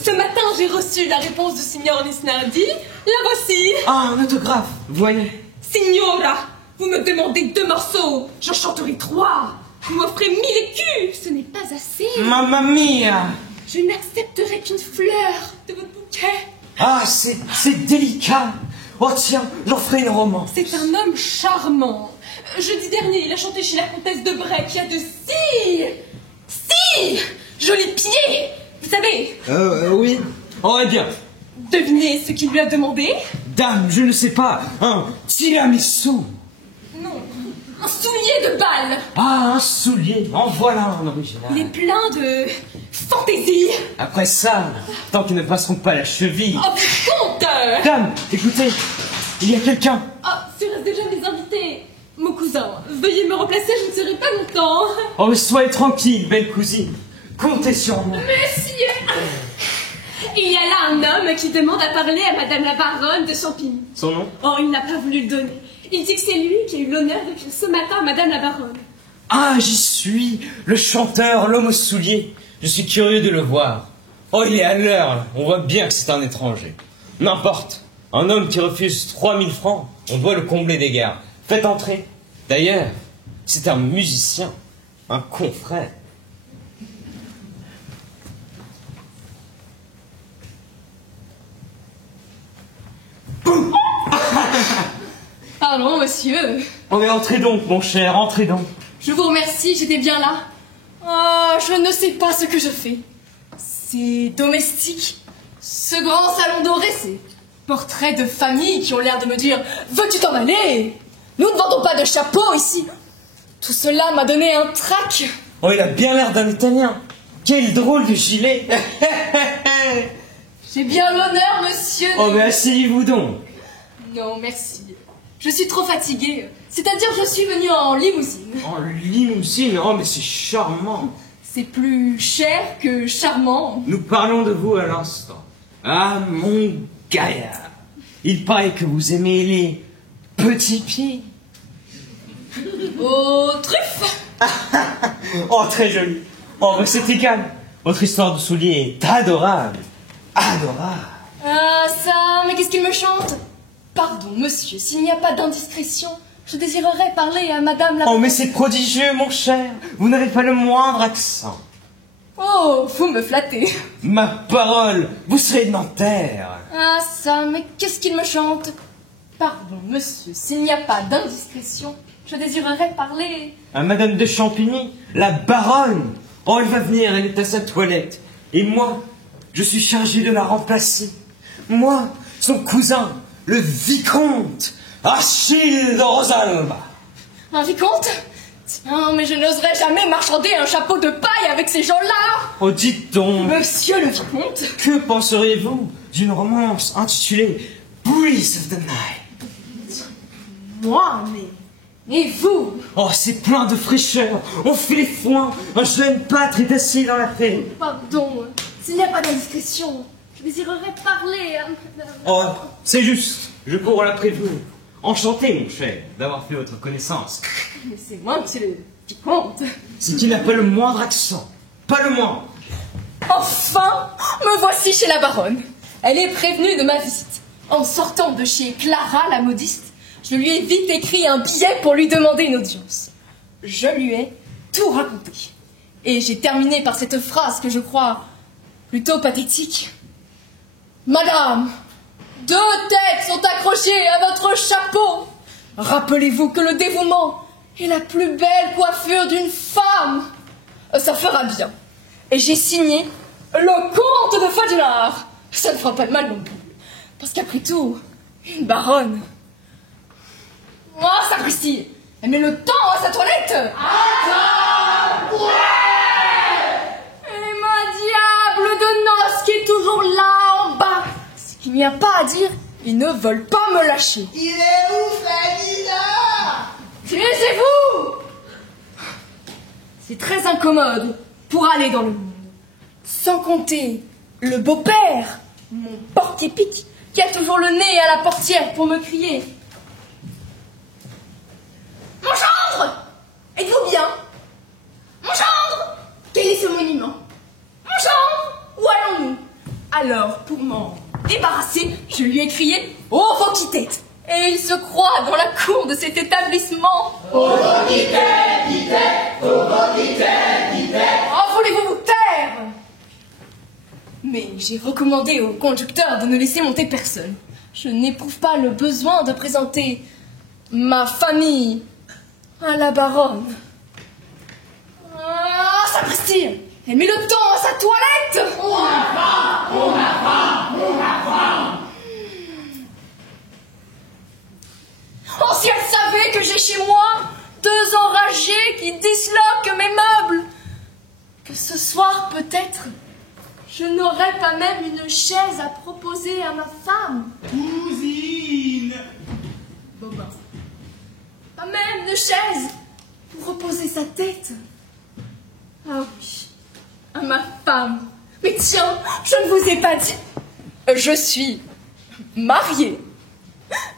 Ce matin, j'ai reçu la réponse du signor Nisnardi. La voici. Ah, un autographe, voyez. Signora, vous me demandez 2 morceaux. J'en chanterai 3. Vous m'offrez 1000 écus. Ce n'est pas assez. Mamma mia. Je n'accepterai qu'une fleur de votre bouquet. Ah, c'est délicat. Oh tiens, j'en ferai une romance. C'est un homme charmant. Jeudi dernier, il a chanté chez la comtesse de Bray qui a de si jolis pieds. Vous savez. Oui. Oh, eh bien. Devinez ce qu'il lui a demandé? Dame, je ne sais pas. Un tiramisu. Non, un soulier de bal. Ah, un soulier. En voilà un original. Il est plein de fantaisie. Après ça, tant qu'ils ne passeront pas la cheville. Oh, vicomte! Dame, écoutez, il y a quelqu'un. Ah, ce reste déjà mes invités. Mon cousin, veuillez me remplacer, je ne serai pas longtemps. Oh, mais soyez tranquille, belle cousine. Comptez sur moi. Monsieur! Il y a là un homme qui demande à parler à Madame la Baronne de Champigny. Son nom? Oh, il n'a pas voulu le donner. Il dit que c'est lui qui a eu l'honneur d'écrire ce matin à Madame la Baronne. Ah, j'y suis. Le chanteur, l'homme aux souliers. Je suis curieux de le voir. Oh, il est à l'heure. On voit bien que c'est un étranger. N'importe. Un homme qui refuse 3000 francs, on doit le combler d'égards. Faites entrer. D'ailleurs, c'est un musicien. Un confrère. Pardon, monsieur. Oh, mais entrez donc, mon cher, entrez donc. Je vous remercie, j'étais bien là. Oh, je ne sais pas ce que je fais. C'est domestique. Ce grand salon doré, c'est portraits de famille qui ont l'air de me dire « Veux-tu t'en aller ?» Nous ne vendons pas de chapeau ici. Tout cela m'a donné un trac. Oh, il a bien l'air d'un Italien. Quel drôle de gilet. J'ai bien l'honneur, monsieur. Oh, mais asseyez-vous donc. Non, merci. Je suis trop fatiguée. C'est-à-dire que je suis venue en limousine. En limousine, oh, mais c'est charmant. C'est plus cher que charmant. Nous parlons de vous à l'instant. Ah, mon gaillard. Il paraît que vous aimez les petits pieds. Aux truffes. Oh, très joli. Oh, mais c'est égal. Votre histoire de soulier est adorable. Adorable. Ah, ça, mais qu'est-ce qu'il me chante? Pardon, monsieur, s'il n'y a pas d'indiscrétion, je désirerais parler à madame la... Oh, mais c'est prodigieux, mon cher. Vous n'avez pas le moindre accent. Oh, vous me flattez. Ma parole, vous serez de Nanterre. Ah, ça, mais qu'est-ce qu'il me chante? Pardon, monsieur, s'il n'y a pas d'indiscrétion, je désirerais parler... À madame de Champigny, la baronne. Oh, elle va venir, elle est à sa toilette. Et moi, je suis chargé de la remplacer. Moi, son cousin, le vicomte Achille de Rosalba. Un vicomte? Tiens, mais je n'oserais jamais marchander un chapeau de paille avec ces gens-là. Oh, dites donc. Monsieur le vicomte? Que penseriez-vous d'une romance intitulée Breeze of the Night? Moi, mais... Et vous? Oh, c'est plein de fraîcheur. On fait les foins. Un jeune pâtre est assis dans la paix. Pardon, s'il n'y a pas d'indiscrétion, je désirerais parler à... Oh, c'est juste. Je cours après vous. Enchanté, mon cher, d'avoir fait votre connaissance. Mais c'est moi, monsieur le vicomte. C'est qu'il n'a pas le moindre accent. Pas le moindre. Enfin, me voici chez la baronne. Elle est prévenue de ma visite. En sortant de chez Clara, la modiste, je lui ai vite écrit un billet pour lui demander une audience. je lui ai tout raconté. Et j'ai terminé par cette phrase que je crois plutôt pathétique. Madame, 2 têtes sont accrochées à votre chapeau. Rappelez-vous que le dévouement est la plus belle coiffure d'une femme. Ça fera bien. Et j'ai signé le comte de Fadinard. Ça ne fera pas de mal non plus. Parce qu'après tout, une baronne. Oh, sapristi, elle met le temps à sa toilette. Attends, ouais. Et ma diable de noce qui est toujours là en bas. Ce qu'il n'y a pas à dire, ils ne veulent pas me lâcher. Il est où, Fadinard? Taisez-vous. C'est très incommode pour aller dans le monde. Sans compter le beau-père, mon porte-épic, qui a toujours le nez à la portière pour me crier. Mon gendre! Êtes-vous bien? Mon gendre! Quel est ce monument? Mon gendre! Où allons-nous? Alors, pour m'en débarrasser, je lui ai crié « Au Roquitette !» Et il se croit dans la cour de cet établissement. « Au Roquitette, Tite! Au Roquitette, Tite !» Oh, voulez-vous vous taire? Mais j'ai recommandé au conducteur de ne laisser monter personne. Je n'éprouve pas le besoin de présenter ma famille à la baronne. Ah, sapristi! Elle met le temps à sa toilette! On a faim! On a faim! On a faim! Oh, si elle savait que j'ai chez moi 2 enragés qui disloquent mes meubles! Que ce soir, peut-être, je n'aurais pas même une chaise à proposer à ma femme. Cousine! Bobin. Pas même de chaise pour reposer sa tête. Ah oui, à ma femme. Mais tiens, je ne vous ai pas dit. Je suis mariée.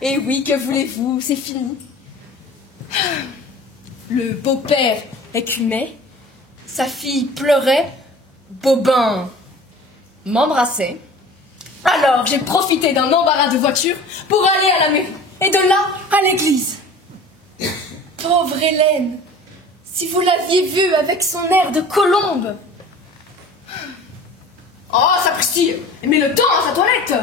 Et oui, que voulez-vous, c'est fini. Le beau-père écumait, sa fille pleurait, Bobin m'embrassait. Alors j'ai profité d'un embarras de voiture pour aller à la mairie. Et de là à l'église. Pauvre Hélène, si vous l'aviez vue avec son air de colombe. Oh, sapristi, elle met le temps à sa toilette.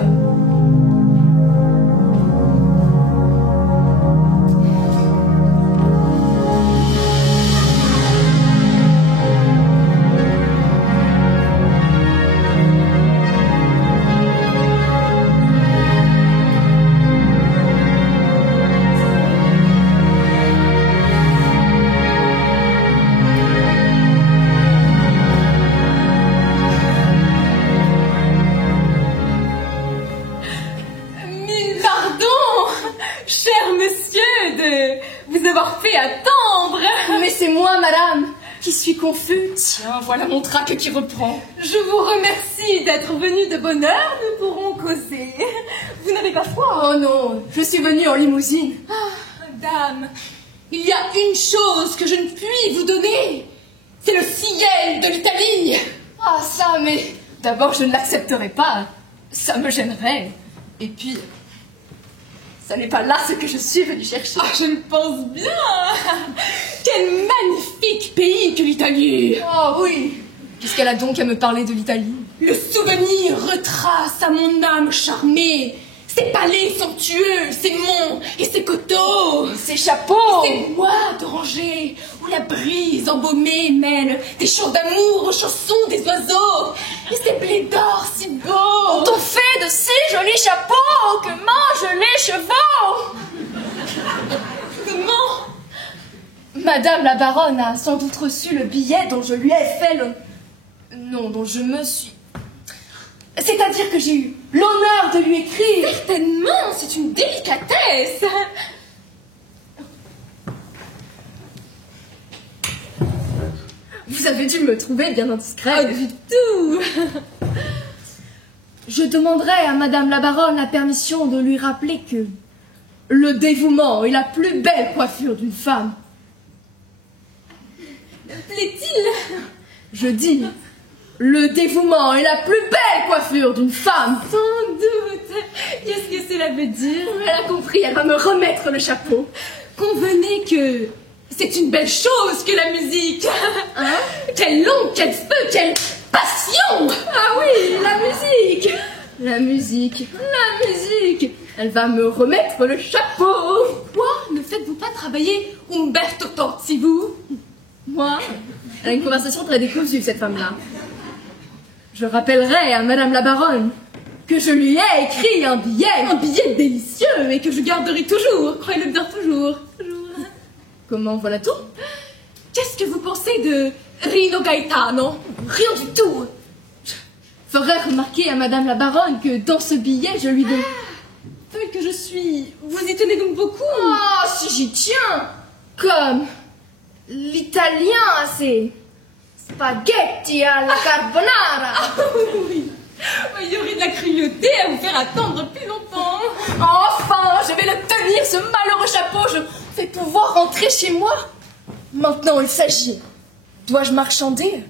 Mais c'est moi, madame, qui suis confus. Tiens, voilà mon trac qui reprend. Je vous remercie d'être venu de bonne heure, nous pourrons causer. Vous n'avez pas froid? Oh non, je suis venue en limousine. Ah, dame, il y a une chose que je ne puis vous donner. C'est le ciel de l'Italie. Ah ça, mais d'abord je ne l'accepterai pas. Ça me gênerait. Et puis, ça n'est pas là ce que je suis venue chercher. Ah, je le pense bien. Quel magnifique pays que l'Italie. Oh oui. Qu'est-ce qu'elle a donc à me parler de l'Italie? Le souvenir retrace à mon âme charmée ses palais somptueux, ses monts et ses coteaux, ses chapeaux, ses bois d'oranger où la brise embaumée mêle des chants d'amour aux chansons des oiseaux et ces blés d'or si beaux. On fait de si jolis chapeaux que mangent les chevaux. Comment? Madame la baronne a sans doute reçu le billet dont je lui ai fait le... Non, dont je me suis... C'est-à-dire que j'ai eu l'honneur de lui écrire. Certainement, c'est une délicatesse. Vous avez dû me trouver bien indiscrète. Pas du tout. Je demanderai à Madame la baronne la permission de lui rappeler que le dévouement est la plus belle coiffure d'une femme. Plaît-il? Je dis, le dévouement est la plus belle coiffure d'une femme. Sans doute. Qu'est-ce que cela veut dire? Elle a compris, elle va me remettre le chapeau. Convenez que c'est une belle chose que la musique. Hein? Quelle langue, quel feu, quelle passion. Ah oui, la musique. La musique, la musique. Elle va me remettre le chapeau. Quoi? Ne faites-vous pas travailler Umberto Tozzi, vous? Moi? Elle a une conversation très décousue, cette femme-là. Je rappellerai à Madame la Baronne que je lui ai écrit un billet délicieux et que je garderai toujours, croyez-le bien, toujours. Comment, voilà tout? Qu'est-ce que vous pensez de Rino Gaetano? Rien du tout. Je ferai remarquer à Madame la Baronne que dans ce billet, je lui donne... Tel que je suis, vous y tenez donc beaucoup? Ah, si j'y tiens. Comme l'italien, c'est spaghetti alla carbonara. Ah, oui. Il y aurait de la cruauté à vous faire attendre plus longtemps. Enfin, je vais le tenir, ce malheureux chapeau. Je vais pouvoir rentrer chez moi. Maintenant, il s'agit. Dois-je marchander?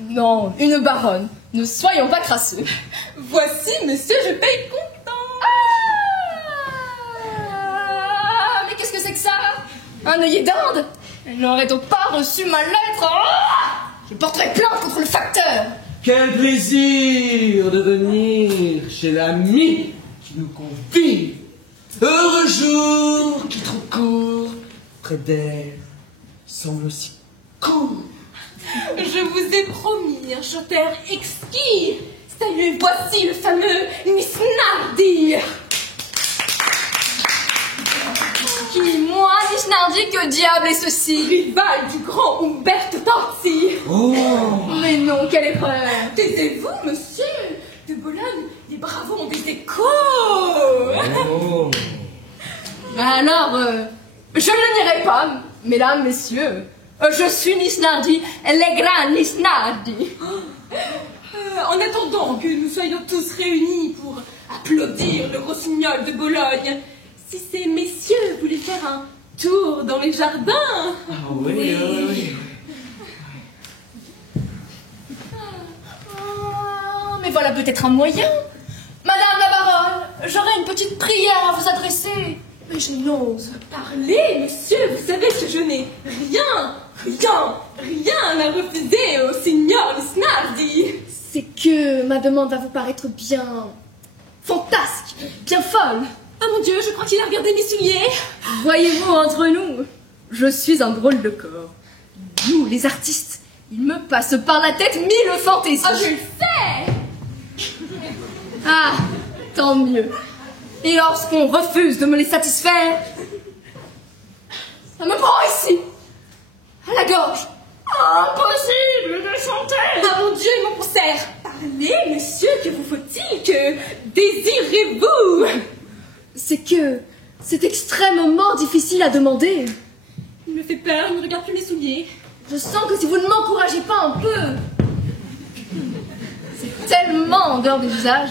Non, une baronne. Ne soyons pas crasseux. Voici, monsieur, je paye comptant. Ah, mais qu'est-ce que c'est que ça? Un œillet d'Inde? Elle n'aurait donc pas reçu ma lettre. Ah, je porterai plainte contre le facteur. Quel plaisir de venir chez l'ami qui nous convie. Heureux jour qui trop court, près d'elle semble si court. Je vous ai promis un chanteur exquis. Salut, voici le fameux Nisnardi. Qui, moi, Nisnardi, que diable est ceci? Rival du grand Umberto Tozzi. Oh. Mais non, quelle erreur. Taisez-vous, monsieur. De Bologne, les bravos ont des échos. Oh. Alors, je ne n'irai pas, mesdames, messieurs. Je suis Nisnardi, les grands Nisnardi. En attendant que nous soyons tous réunis pour applaudir le rossignol de Bologne, si ces messieurs voulaient faire un tour dans les jardins. Ah oui, oui. Mais voilà peut-être un moyen. Madame la baronne, j'aurais une petite prière à vous adresser. Mais je n'ose parler, monsieur. Vous savez que je n'ai rien à refuser au signor Nisnardi. C'est que ma demande va vous paraître bien fantasque, bien folle. Ah mon Dieu, je crois qu'il a regardé mes souliers. Voyez-vous, entre nous, je suis un drôle de corps. Nous, les artistes, il me passe par la tête 1000 fantaisies. Ah, je le sais. Ah, tant mieux. Et lorsqu'on refuse de me les satisfaire, ça me prend ici, à la gorge. Impossible de chanter. Ah mon Dieu, mon concert. Parlez, monsieur, que vous faut-il? Que désirez-vous? C'est que c'est extrêmement difficile à demander. Il me fait peur, ne regarde plus mes souliers. Je sens que si vous ne m'encouragez pas un peu, c'est tellement en dehors des usages.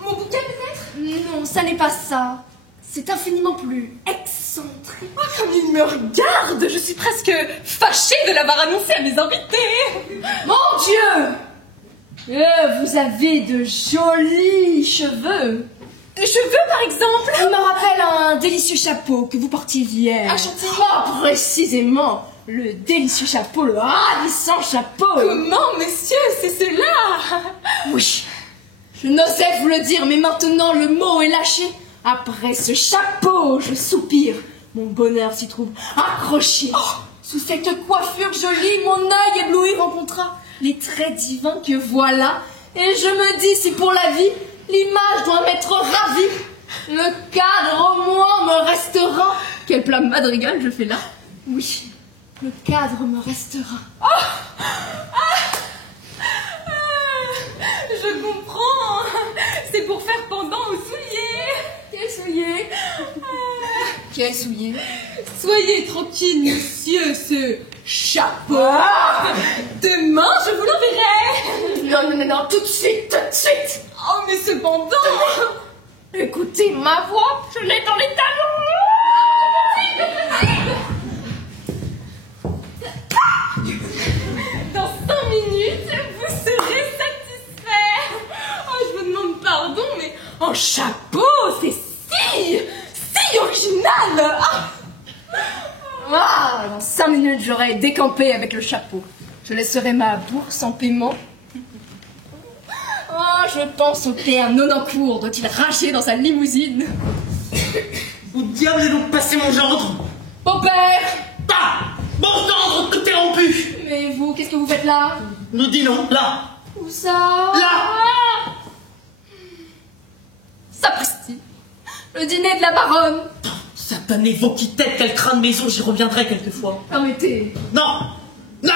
Mon bouquet peut-être? Non, ça n'est pas ça. C'est infiniment plus excentrique. Oh, comme il me regarde, je suis presque fâchée de l'avoir annoncé à mes invités. Mon Dieu! Vous avez de jolis cheveux. Cheveux, par exemple? Il me rappelle un délicieux chapeau que vous portiez hier. Oh, précisément. Le délicieux chapeau, le ravissant chapeau. Comment, monsieur, c'est cela? Oui. Je n'osais vous le dire, mais maintenant le mot est lâché. Après ce chapeau, je soupire. Mon bonheur s'y trouve accroché. Sous cette coiffure jolie, mon œil ébloui rencontra les traits divins que voilà. Et je me dis, si pour la vie, l'image doit m'être ravie, le cadre au moins me restera. Quel plat madrigal je fais là? Oui, le cadre me restera. Je comprends. C'est pour faire pendant aux souliers. Quels souliers? Quels souliers? Soyez tranquille, monsieur, ce chapeau. Demain, je vous l'enverrai. Non, tout de suite. Oh, mais cependant... Écoutez ma voix, je l'ai dans les talons. Dans 5 minutes, vous serez satisfait. Oh, je vous demande pardon, mais en chapeau, c'est si original. Ah, dans 5 minutes, j'aurai décampé avec le chapeau. Je laisserai ma bourse en paiement. Oh, je pense au père Nonancourt. Doit-il rager dans sa limousine? Où diable est donc passé mon gendre? Beau-père! Ah! Mon gendre, tout est rompu! Mais vous, qu'est-ce que vous faites là? Nous dînons, là! Où ça? Là! Ah, sapristi! Le dîner de la baronne! Satanée, vos qui tête, quel crâne maison, j'y reviendrai quelquefois. Permettez. Non! Non!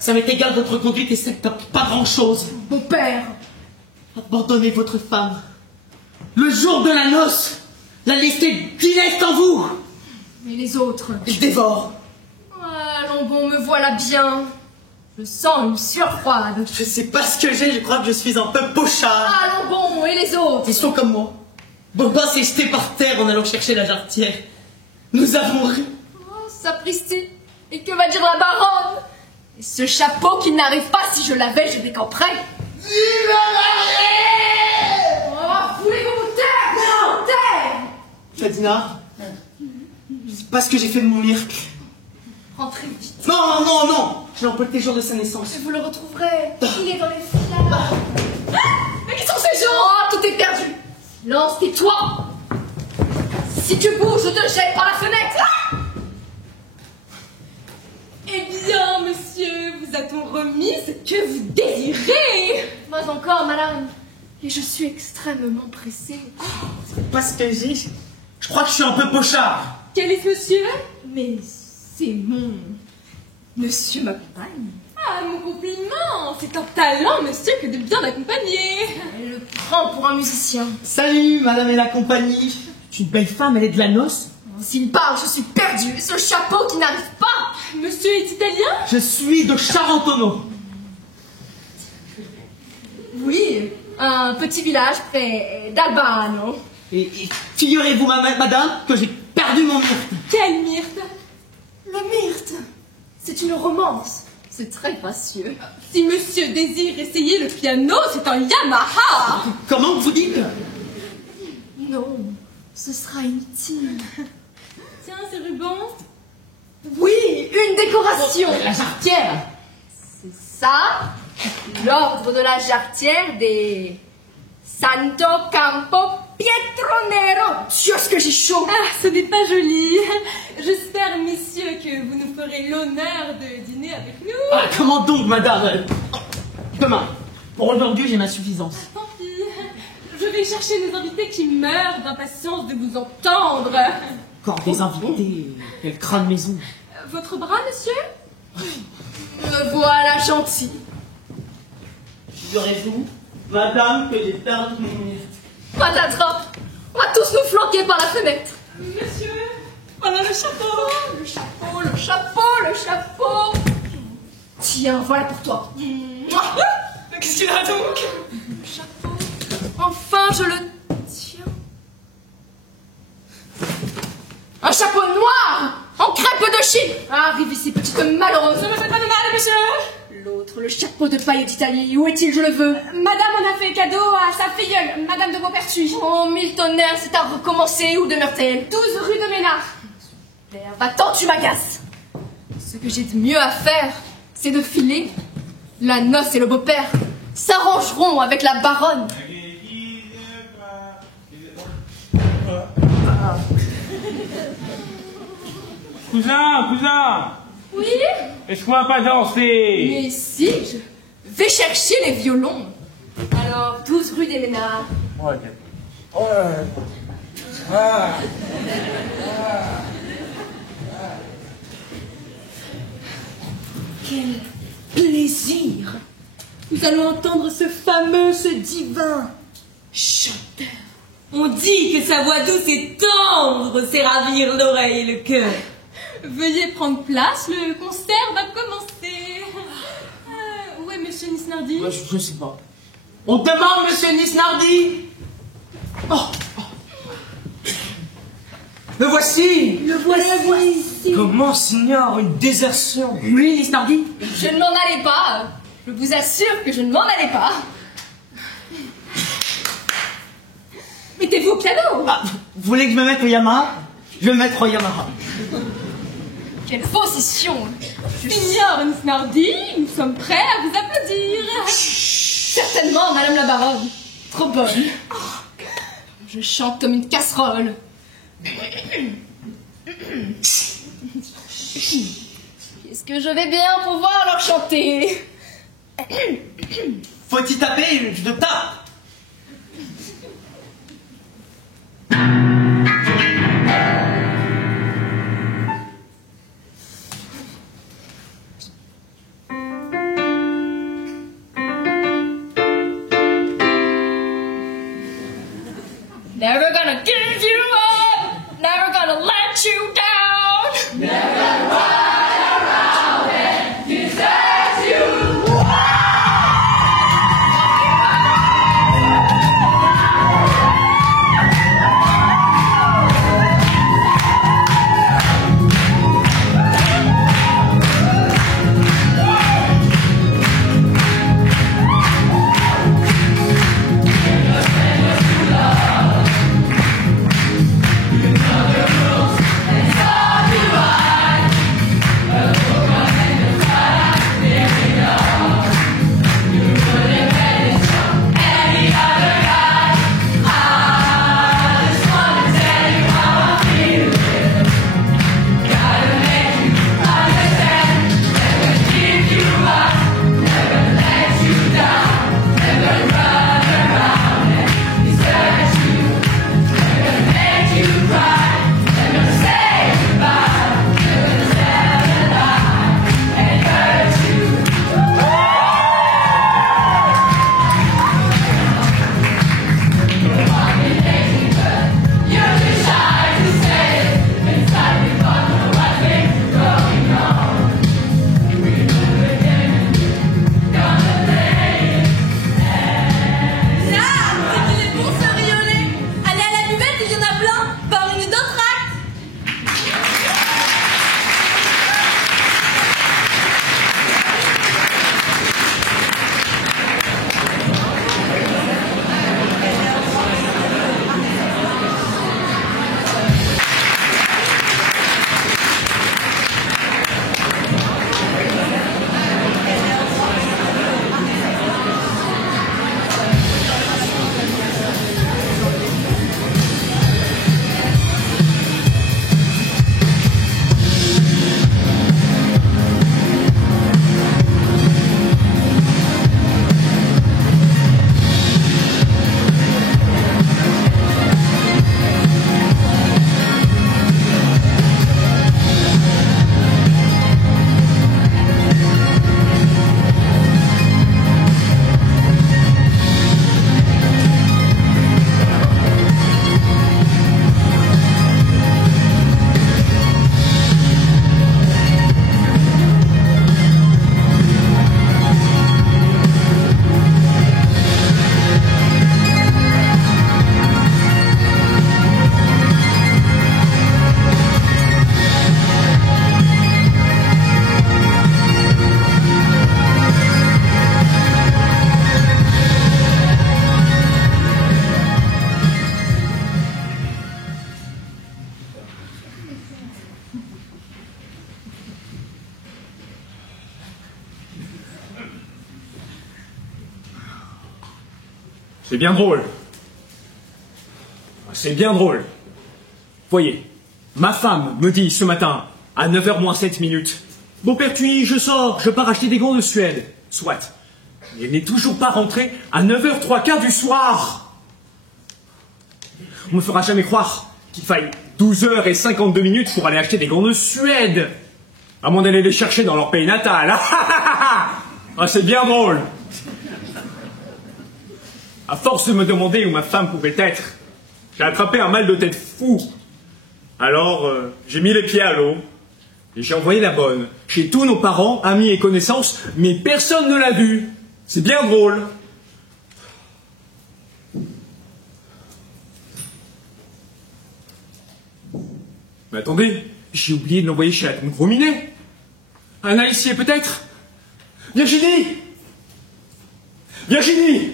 Ça m'est égal votre conduite et c'est pas grand-chose. Beau-père! Abandonnez votre femme. Le jour de la noce, la liste est funeste en vous. Mais les autres? Je dévore. Allons bon, me voilà bien. Je sens une sueur froide. Je sais pas ce que j'ai, je crois que je suis un peu pochard. Allons bon, et les autres? Ils sont comme moi. Boba s'est jeté par terre en allant chercher la jarretière. Nous avons ri. Oh, sapristi! Et que va dire la baronne? Et ce chapeau qui n'arrive pas, si je l'avais, je décamperais. Oh, voulez-vous vous taire? Non, taire! Fadina, c'est pas ce que j'ai fait de mon miracle. Rentrez vite. Non, non, non. Je l'ai emporté le jour de sa naissance. Vous le retrouverez. Il est dans les flammes. Mais qui sont ces gens? Oh, tout est perdu. Silence, tais-toi. Si tu bouges, je te jette par la fenêtre. Ah! Eh bien, monsieur, vous a-t-on remis ce que vous désirez? Pas encore, madame. Et je suis extrêmement pressée. C'est pas ce que j'ai. Je crois que je suis un peu pochard. Quel est ce monsieur? Mais c'est mon... Monsieur m'accompagne. Ah, mon compliment. C'est un talent, monsieur, que de bien accompagner. Elle le prend pour un musicien. Salut, madame et la compagnie. Je suis une belle femme, elle est de la noce. S'il parle, je suis perdue. Ce chapeau qui n'arrive pas. Monsieur est italien? Je suis de Charentonneau. Oui, un petit village près d'Albano. Et figurez-vous, madame, que j'ai perdu mon myrte. Quelle myrte? Le myrte, c'est une romance. C'est très gracieux. Si monsieur désire essayer le piano, c'est un Yamaha. Comment vous dites? Non, ce sera inutile. Tiens, ces rubans. Oui, une décoration. La jarretière. C'est ça, l'ordre de la jarretière des Santo Campo Pietronero. Dieu, ce que j'ai chaud. Ah, ce n'est pas joli. J'espère, messieurs, que vous nous ferez l'honneur de dîner avec nous. Ah, comment donc, madame? Demain. Pour aujourd'hui, j'ai ma suffisance. Tant pis. Je vais chercher nos invités qui meurent d'impatience de vous entendre. Encore des invités. Quel crâne maison. Votre bras, monsieur? Me voilà gentil. Figurez-vous, madame, que j'ai perdu mon myrte. Patatras, on va tous nous flanquer par la fenêtre. Monsieur, voilà le chapeau. Le chapeau, le chapeau, le chapeau. Tiens, voilà pour toi. Qu'est-ce qu'il a donc? Le chapeau. Enfin, je le tiens. Un chapeau noir en crêpe de Chine. Arrive ici, petite malheureuse. Ne me faites pas de mal, monsieur. L'autre, le chapeau de paille d'Italie. Où est-il? Je le veux. Madame en a fait cadeau à sa filleule, Madame de Beaupertuis. Oh, mille tonnerres, c'est à recommencer. Où demeure-t-elle? 12 rue de Ménard. Super, va-t'en, tu m'agaces. Ce que j'ai de mieux à faire, c'est de filer. La noce et le beau-père s'arrangeront avec la baronne. Cousin, Oui? est-ce qu'on va pas danser? Mais si, je vais chercher les violons. Alors, 12 rue des Ménards. Quel plaisir. Nous allons entendre ce fameux, ce divin chanteur. On dit que sa voix douce et tendre sait ravir l'oreille et le cœur. Veuillez prendre place, le concert va commencer. Où est monsieur Nisnardi? Je sais pas. On demande, monsieur Nisnardi. Oh. Le voici. Le voici. Comment s'ignore une désertion? Oui, Nisnardi. Je ne m'en allais pas. Je vous assure que je ne m'en allais pas. Mettez-vous au piano. Ah, vous voulez que je me mette au Yamaha? Je vais me mettre au Yamaha. Quelle possession! Signor Snardy, nous sommes prêts à vous applaudir. Certainement, Madame la Baronne. Trop bonne. Je chante comme une casserole. Est-ce que je vais bien pouvoir leur chanter? Faut y taper, je te tape. Never gonna give you up, never gonna let you down. Never gonna ride around and desert you. C'est bien drôle. C'est bien drôle. Voyez, ma femme me dit ce matin, à 9h moins 7 minutes, « Beaupertuis, je sors, je pars acheter des gants de Suède. » Soit. Mais elle n'est toujours pas rentrée à 9h 3/4 du soir. On ne me fera jamais croire qu'il faille 12h52 pour aller acheter des gants de Suède. À moins d'aller les chercher dans leur pays natal. Ah, c'est bien drôle. À force de me demander où ma femme pouvait être, j'ai attrapé un mal de tête fou. Alors, j'ai mis les pieds à l'eau et j'ai envoyé la bonne chez tous nos parents, amis et connaissances, mais personne ne l'a vue. C'est bien drôle. Mais attendez, j'ai oublié de l'envoyer chez la tante Gros-Minet. Un haïtier peut-être? Virginie! Virginie!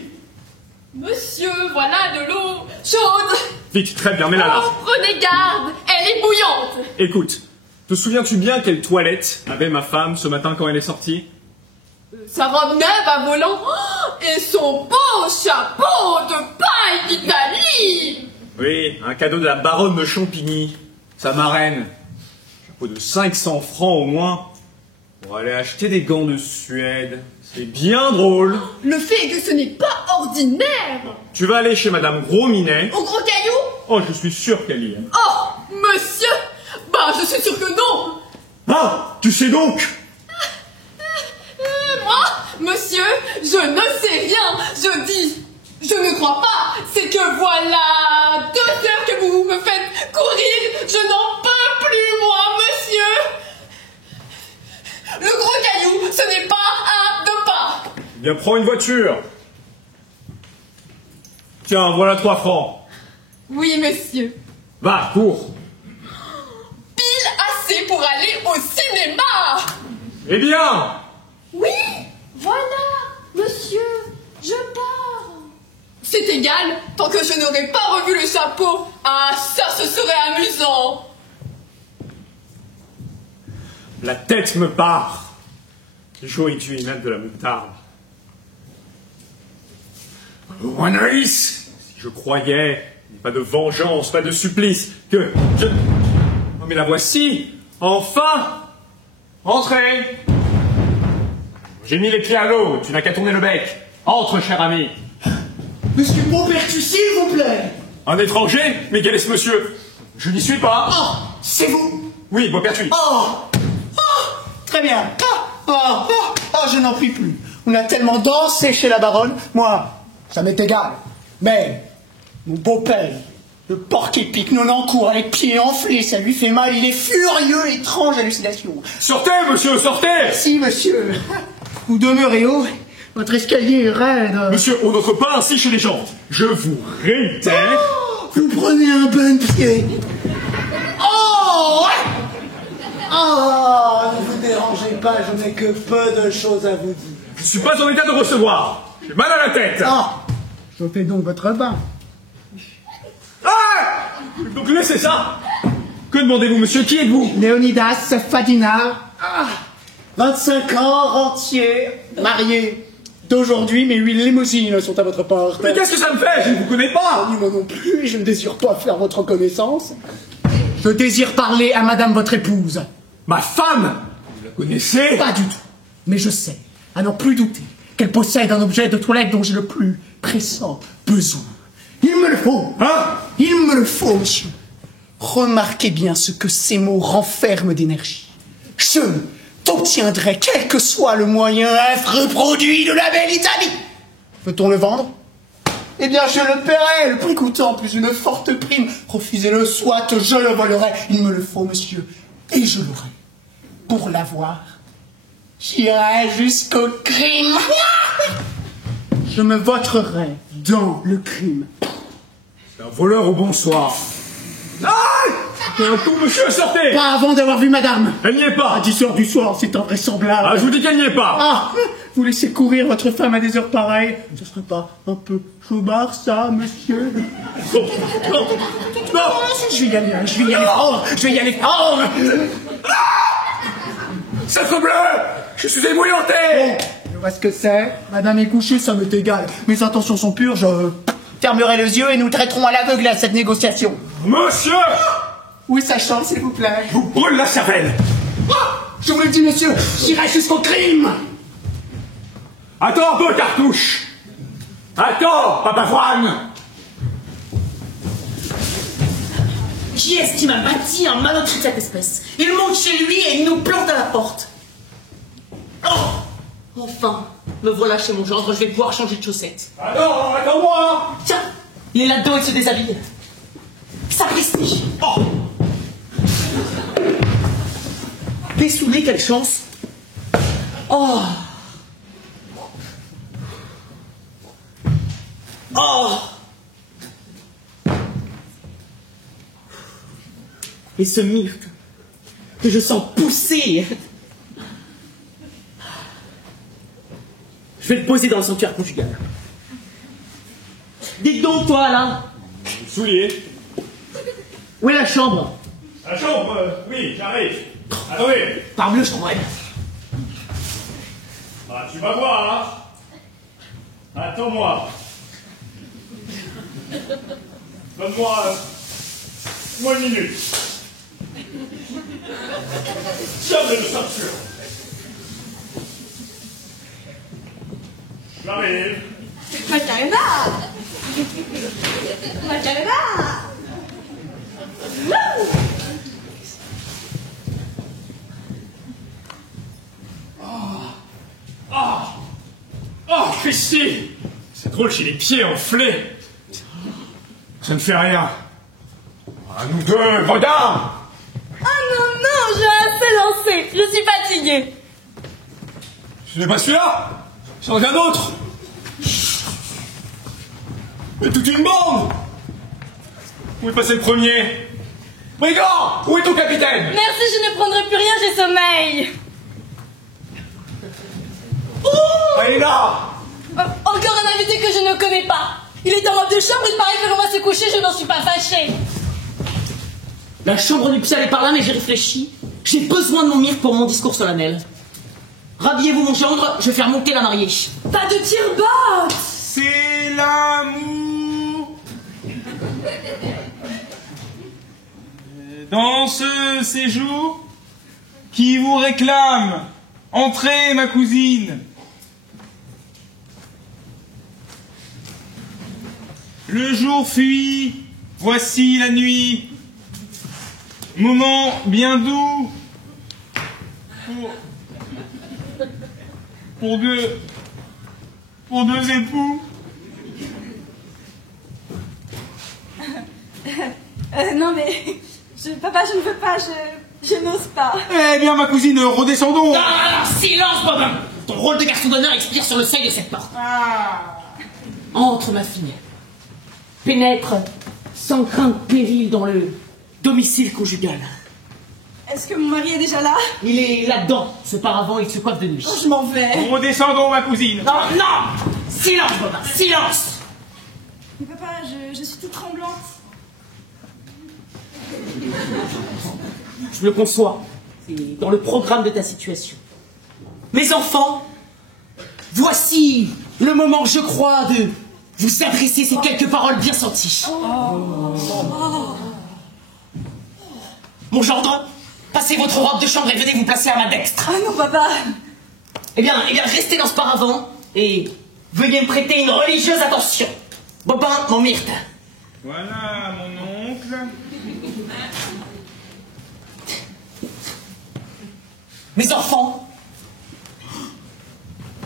Monsieur, voilà de l'eau chaude. Vite, très bien, mets-la là. Oh, prenez garde, elle est bouillante. Écoute, Te souviens-tu bien quelle toilette avait ma femme ce matin quand elle est sortie? Sa robe neuve à volant et son beau chapeau de paille d'Italie. Oui, un cadeau de la baronne de Champigny, sa marraine. Chapeau de 500 francs au moins pour aller acheter des gants de Suède. C'est bien drôle. Le fait est que ce n'est pas ordinaire. Tu vas aller chez Madame Gros-Minet. Au gros caillou? Oh, je suis sûr qu'elle y est. Oh, monsieur! Bah, je suis sûr que non. Ah, tu sais donc? Moi, monsieur, je ne sais rien. Je dis, je ne crois pas. C'est que voilà 2 heures que vous me faites courir. Je n'en peux plus, moi, monsieur. Le gros caillou, ce n'est pas à 2 pas. Eh bien, prends une voiture. Tiens, voilà 3 francs. Oui, monsieur. Va, cours. Pile assez pour aller au cinéma. Eh bien, Oui, voilà, monsieur, je pars. C'est égal, tant que je n'aurais pas revu le chapeau. Ah, ça, ce serait amusant. la tête me part. Jouis-tu même de la moutarde? Oh, Anaïs, si je croyais, pas de vengeance, pas de supplice, que je... Oh, mais la voici, enfin. Entrez. J'ai mis les pieds à l'eau, tu n'as qu'à tourner le bec. Entre, cher ami. Monsieur Beaupertu, s'il vous plaît. Un étranger? Mais quel est ce monsieur? Je n'y suis pas. Oh, c'est vous. Oui, Beaupertuis. Oh, très bien. Je n'en puis plus. On a tellement dansé chez la baronne. Moi, ça m'est égal. Mais, mon beau-père, le porc épic, Nonancourt, les pieds enflés, ça lui fait mal, il est furieux, étrange hallucination. Sortez, monsieur, sortez. Si, monsieur, vous demeurez haut, votre escalier est raide. Monsieur, on n'entre pas ainsi chez les gens. Je vous réitère. Vous prenez un bon pied. Oh, ouais. Oh, ne vous dérangez pas, je n'ai que peu de choses à vous dire. Je ne suis pas en état de recevoir. J'ai mal à la tête. Ah, je fais donc votre bain. Ah! Donc laissez ça. Que demandez-vous, monsieur? Qui êtes-vous? Léonidas Fadina, 25 ans, rentier, marié. D'aujourd'hui, mes 8 limousines sont à votre porte. Mais qu'est-ce que ça me fait? Je ne vous connais pas. Ni moi non plus, et je ne désire pas faire votre connaissance. Je désire parler à madame votre épouse. Ma femme? Vous la connaissez? Pas du tout. Mais je sais, à n'en plus douter, qu'elle possède un objet de toilette dont j'ai le plus pressant besoin. Il me le faut. Hein? Il me le faut, monsieur. Remarquez bien ce que ces mots renferment d'énergie. Je t'obtiendrai, quel que soit le moyen, affreux produit de la belle Italie. Veut-on le vendre? Eh bien, je le paierai, le prix coûtant, plus une forte prime. Refusez-le, soit je le volerai. Il me le faut, monsieur, et je l'aurai. Pour l'avoir, j'irai jusqu'au crime. Je me voterai dans le crime. C'est un voleur au bonsoir. Ah! Un coup, monsieur, sortez! Pas avant d'avoir vu madame. Elle n'y est pas. À 10 heures du soir, c'est invraisemblable. Ah, je vous dis qu'elle n'y est pas. Ah, vous laissez courir votre femme à des heures pareilles. Ce serait pas un peu chaubard, ça, monsieur? Non, non, non. Je vais y aller, je vais y aller fort, je vais y aller fort. Sacre-bleu! Je suis ébouillanté! Je vois ce que c'est. Madame est couchée, ça m'est égal. Mes intentions sont pures, je fermerai les yeux et nous traiterons à l'aveugle à cette négociation. Monsieur! Où est sa chambre, s'il vous plaît? Vous brûle la cervelle! Je vous le dis, monsieur, j'irai jusqu'au crime. Attends un peu, cartouche! Attends, papavoine! Qui est-ce qui m'a bâti un malotru de cette espèce? Il monte chez lui et il nous plante à la porte. Oh! Enfin, me voilà chez mon gendre, je vais pouvoir changer de chaussettes. Attends-moi! Tiens, il est là-dedans, il se déshabille. Sapristi! Oh! Dessoulé, quelle chance! Oh! Oh! Et ce myrte que je sens pousser. Je vais le poser dans le sanctuaire conjugal. Dites donc, toi, là, Soulier. où est la chambre? La chambre, oui, j'arrive. Attendez. Parbleu, je trouverais bien. Ah, tu vas voir, hein. Attends-moi. Donne-moi une minute. Tiens, de ceinture. J'arrive. Macarena! Macarena! Oh, Christy! C'est drôle, j'ai les pieds enflés. Ça ne fait rien. À nous deux, gredin! Ah non, non, j'ai assez lancé. Je suis fatiguée. Ce n'est pas celui-là! C'en est un autre! Mais toute une bande! Où est passé le premier? Brigand! Où est ton capitaine? Merci, je ne prendrai plus rien, j'ai sommeil. Allez là! Encore un invité que je ne connais pas. Il est en robe de chambre, il paraît que l'on va se coucher, je n'en suis pas fâchée. La chambre nuptiale est par là, mais j'ai réfléchi. J'ai besoin de mon myrte pour mon discours solennel. Rhabillez-vous, mon gendre, je vais faire monter la mariée. Pas de tire-botte. C'est l'amour. Dans ce séjour, qui vous réclame? Entrez, ma cousine. Le jour fuit, voici la nuit. Moment bien doux pour deux époux. Non mais... Papa, je ne veux pas, je n'ose pas. Eh bien, ma cousine, redescendons. Ah, silence, Bobin! Ton rôle de garçon d'honneur expire sur le seuil de cette porte. Entre, ma fille. Pénètre sans crainte péril dans le domicile conjugal. Est-ce que mon mari est déjà là? Il est là-dedans. Ce paravent, il se coiffe de nuit. Oh, je m'en vais. Redescendons, ma cousine. Non, non! Silence, Bobin, silence! Mais papa, je suis toute tremblante. Je le conçois. C'est dans le programme de ta situation. Mes enfants, voici le moment, je crois, de vous adresser ces quelques paroles bien senties. Mon gendre, passez votre robe de chambre et venez vous placer à ma dextre. Ah non, papa. Eh bien, restez dans ce paravent et veuillez me prêter une religieuse attention. Bobin, mon myrte. Voilà, mon oncle. Mes enfants.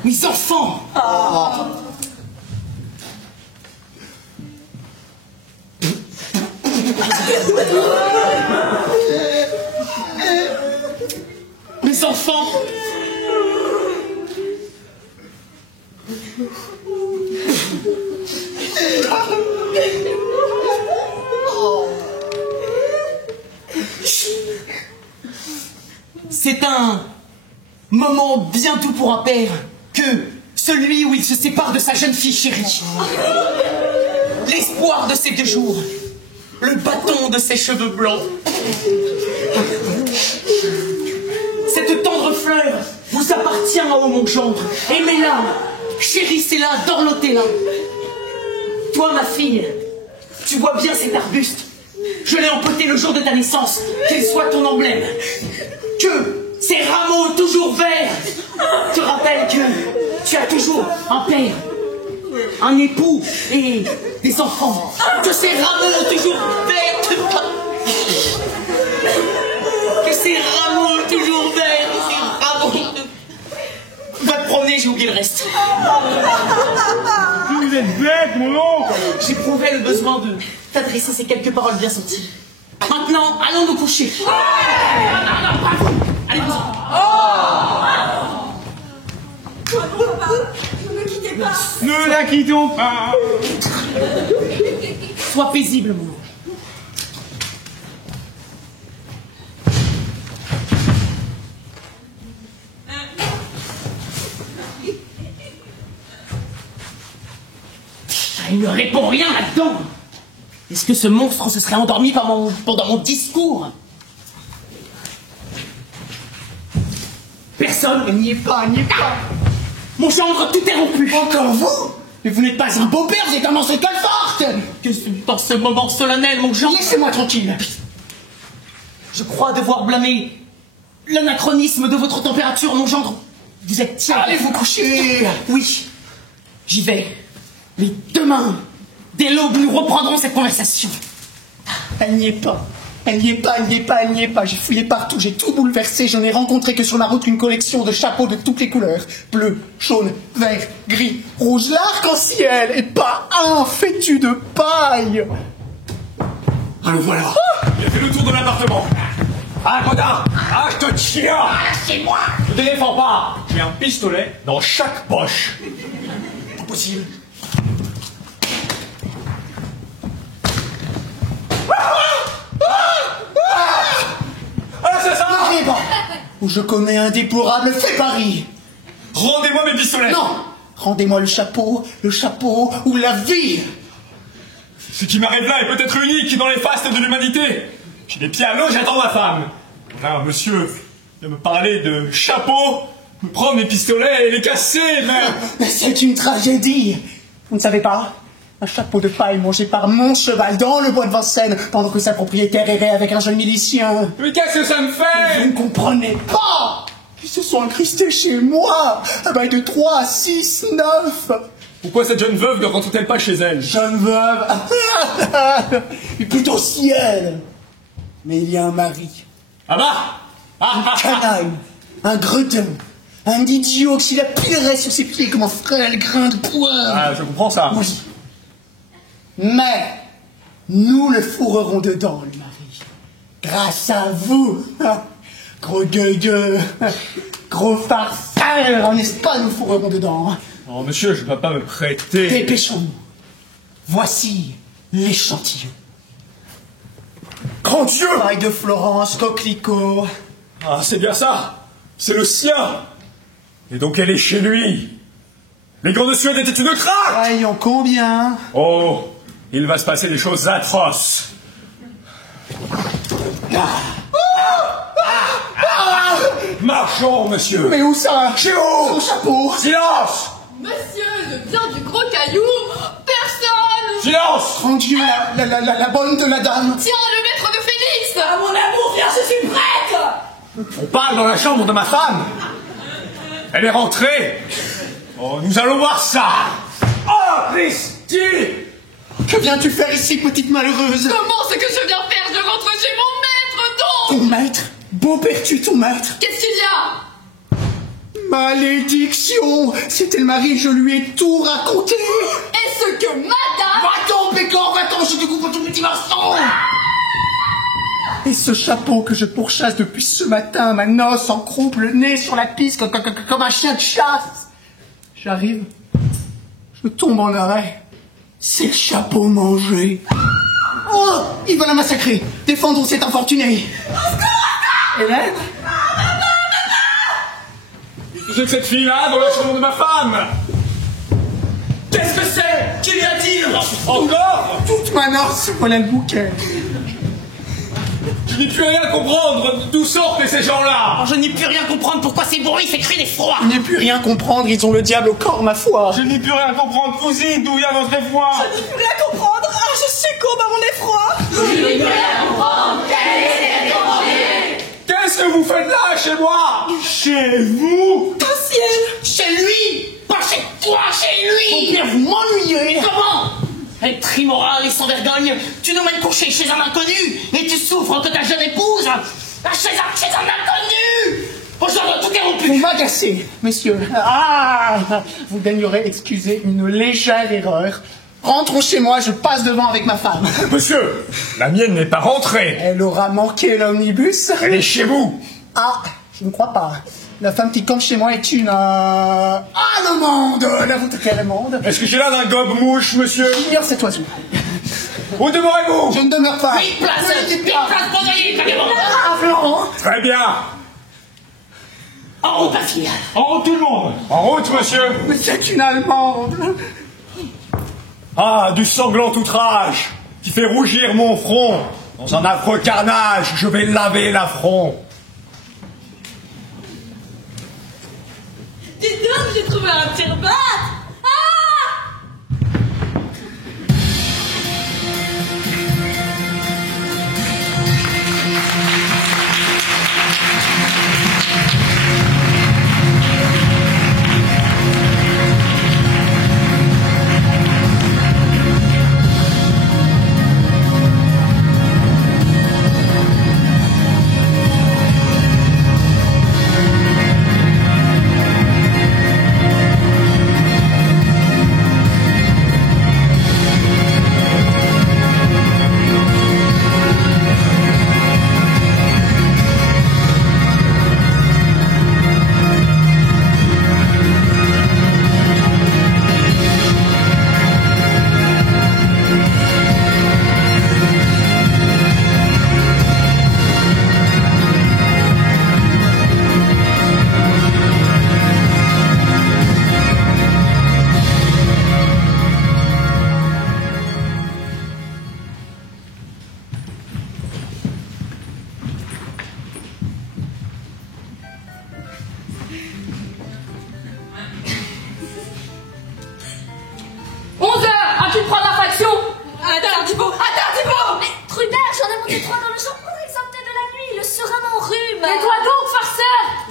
Mes enfants. Mes enfants. C'est un moment bien doux pour un père que celui où il se sépare de sa jeune fille chérie. L'espoir de ses 2 jours, le bâton de ses cheveux blancs. Cette tendre fleur vous appartient, ô mon gendre. Aimez-la, chérissez-la, dorlotez-la. Toi, ma fille, tu vois bien cet arbuste. Je l'ai empoté le jour de ta naissance, qu'il soit ton emblème. Que ces rameaux toujours verts te rappellent que tu as toujours un père, un époux et des enfants. Que ces rameaux toujours verts que ces rameaux toujours verts, ces rameaux... Va te promener, j'ai oublié le reste. Vous êtes bête, mon oncle. J'éprouvais le besoin de t'adresser ces quelques paroles bien senties. Maintenant, allons nous coucher. Allez-vous. Ne me quittez pas. Ne la quittons pas. Sois paisible, mon ange. Il ne répond rien là-dedans. Est-ce que ce monstre se serait endormi pendant mon discours? personne. N'y est pas, n'y est pas. Mon gendre, tout est rompu. Encore vous? Mais vous n'êtes pas un beau-père, vous êtes un monstre forte. Que dans ce moment solennel, mon gendre... Laissez-moi tranquille. Je crois devoir blâmer l'anachronisme de votre température, mon gendre. Vous êtes tiède. Allez vous coucher. Oui, j'y vais. Mais demain, dès l'aube, nous reprendrons cette conversation. Elle n'y est pas. Elle n'y est pas, elle n'y est pas, elle n'y est pas. J'ai fouillé partout, j'ai tout bouleversé. Je n'ai rencontré que sur la route une collection de chapeaux de toutes les couleurs. Bleu, jaune, vert, gris, rouge, l'arc-en-ciel. Et pas un fétu de paille. Ah, le voilà. Il a fait le tour de l'appartement. Ah, Godard. Ah, je te tiens. C'est moi. Ne te défends pas. J'ai un pistolet dans chaque poche. Pas possible. Ah, c'est ça. N'arrivez pas. Où je connais un déplorable fait Paris. Rendez-moi mes pistolets. Non. Rendez-moi le chapeau ou la vie. Ce qui m'arrive là est peut-être unique dans les fastes de l'humanité. J'ai les pieds à l'eau, j'attends ma femme. Là, monsieur vient me parler de chapeau, me prendre mes pistolets et les casser, Mais c'est une tragédie. Vous ne savez pas? Un chapeau de paille mangé par mon cheval dans le bois de Vincennes pendant que sa propriétaire errait avec un jeune milicien. Mais qu'est-ce que ça me fait? Vous ne comprenez pas. Ils se sont incrustés chez moi à bail de 3, 6, 9. Pourquoi cette jeune veuve ne rentre-t-elle pas chez elle? Jeune veuve. Et plutôt ciel. Mais il y a un mari. Ah bah Un canaille. Un gredin. Un idiot qui la pilerait sur ses pieds comme un frêle grain de poire. Ah, je comprends ça. Oui. Mais nous le fourrerons dedans, le mari. Grâce à vous. Gros gueugueux. Gros farceur. N'est-ce pas, nous le fourrerons dedans. Oh, monsieur, je ne peux pas me prêter. Dépêchons-nous. Voici l'échantillon. Grand Dieu! Paille de Florence, coquelicot. Ah, c'est bien ça. C'est le sien. Et donc elle est chez lui. Les gants de Suède étaient une craque. Voyons combien. Oh, il va se passer des choses atroces. Marchons, monsieur. Mais où ça? Chez vous. Son chapeau. Silence. Monsieur, le bien du gros caillou, personne. Silence. Grand Dieu, la bonne de la dame. Tiens, le maître de Félix. Ah, mon amour, viens, je suis prête. On parle dans la chambre de ma femme. Elle est rentrée. Oh, nous allons voir ça. Oh, Christy. Que viens-tu faire ici, petite malheureuse? Comment c'est que je viens faire? Je rentre chez mon maître, donc. Ton maître? Beau-père-tu ton maître? Qu'est-ce qu'il y a? Malédiction! C'était le mari, je lui ai tout raconté! Est-ce que madame... Va-t'en, Pécor, va-t'en, je te coupe ton petit morceau! Et ce chapeau que je pourchasse depuis ce matin, ma noce en croupe, le nez sur la piste comme un chien de chasse. J'arrive, je tombe en arrêt. C'est le chapeau mangé. Oh, il va la massacrer. Défendons cet infortuné. Hélène? C'est que cette fille-là dans la chambre de ma femme. Qu'est-ce que c'est? Qui lui a-t-il? Encore? Toute ma noce, voilà le bouquet. Je n'ai plus rien à comprendre. D'où sortent ces gens-là? Oh, je n'ai plus rien comprendre. Pourquoi ces bruits fait crier d'effroi? Je n'ai plus rien comprendre, ils ont le diable au corps, ma foi. Je n'ai plus rien à comprendre. Cousine, d'où vient votre effroi? Je n'ai plus rien à comprendre. Ah, je succombe à mon effroi. Qu'est-ce que vous faites là, chez moi? Chez vous? Au ciel. Chez lui. Pas chez toi, chez lui. Bien, vous m'ennuyez. Comment? Être immoral et sans vergogne, tu nous mènes coucher chez un inconnu et tu souffres que ta jeune épouse chez un inconnu. Aujourd'hui, tout est Vous rompu. m'agacez, messieurs. Ah, vous daignerez excuser une légère erreur. Rentrons chez moi, je passe devant avec ma femme. Monsieur, la mienne n'est pas rentrée. Elle aura manqué l'omnibus. Elle est chez vous. Ah, je ne crois pas. La femme qui campe chez moi est une... allemande. N'importe quelle allemande. Est-ce que j'ai l'air d'un gobe-mouche, monsieur? Ignore cet oiseau. Où demeurez-vous? Je ne demeure pas. Vite place pour gagner, carrément. Ah, Florent. Très bien. En route, ma fille. En route, tout le monde. En route, monsieur. Mais c'est une allemande. Ah, du sanglant outrage qui fait rougir mon front. Dans un affreux carnage, je vais laver l'affront. Dis donc, j'ai trouvé un tire-batte.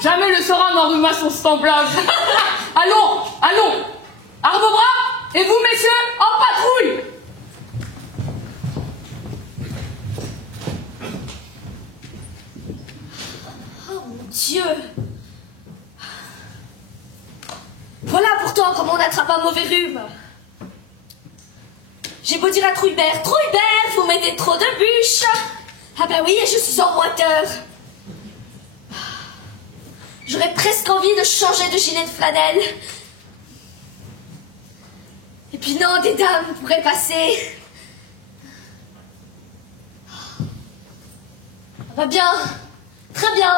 Jamais le sera n'enrhuma son semblable. Allons, allons. Arme au bras, et vous, messieurs, en patrouille. Oh mon Dieu. Voilà pourtant comment on attrape un mauvais rhume. J'ai beau dire à Trouillebert, Trouillebert, vous mettez trop de bûches. Ah ben oui, je suis en moiteur. J'aurais presque envie de changer de gilet de flanelle. Et puis non, des dames pourraient passer. Va bien, très bien.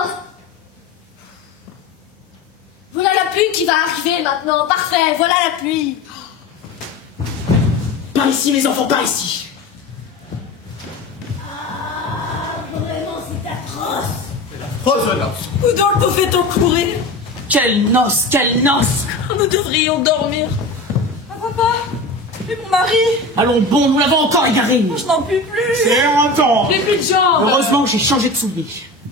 Voilà la pluie qui va arriver maintenant. Parfait, voilà la pluie. Par ici, mes enfants, par ici. Ah, vraiment, c'est atroce. Affreuse noce. Où donc nous fait-on courir? Quelle noce, quelle noce. Nous devrions dormir. Ah, papa, et mon mari? Allons bon, nous l'avons encore égaré. Je n'en puis plus. C'est longtemps. J'ai plus de jambes. Heureusement, j'ai changé de soulier.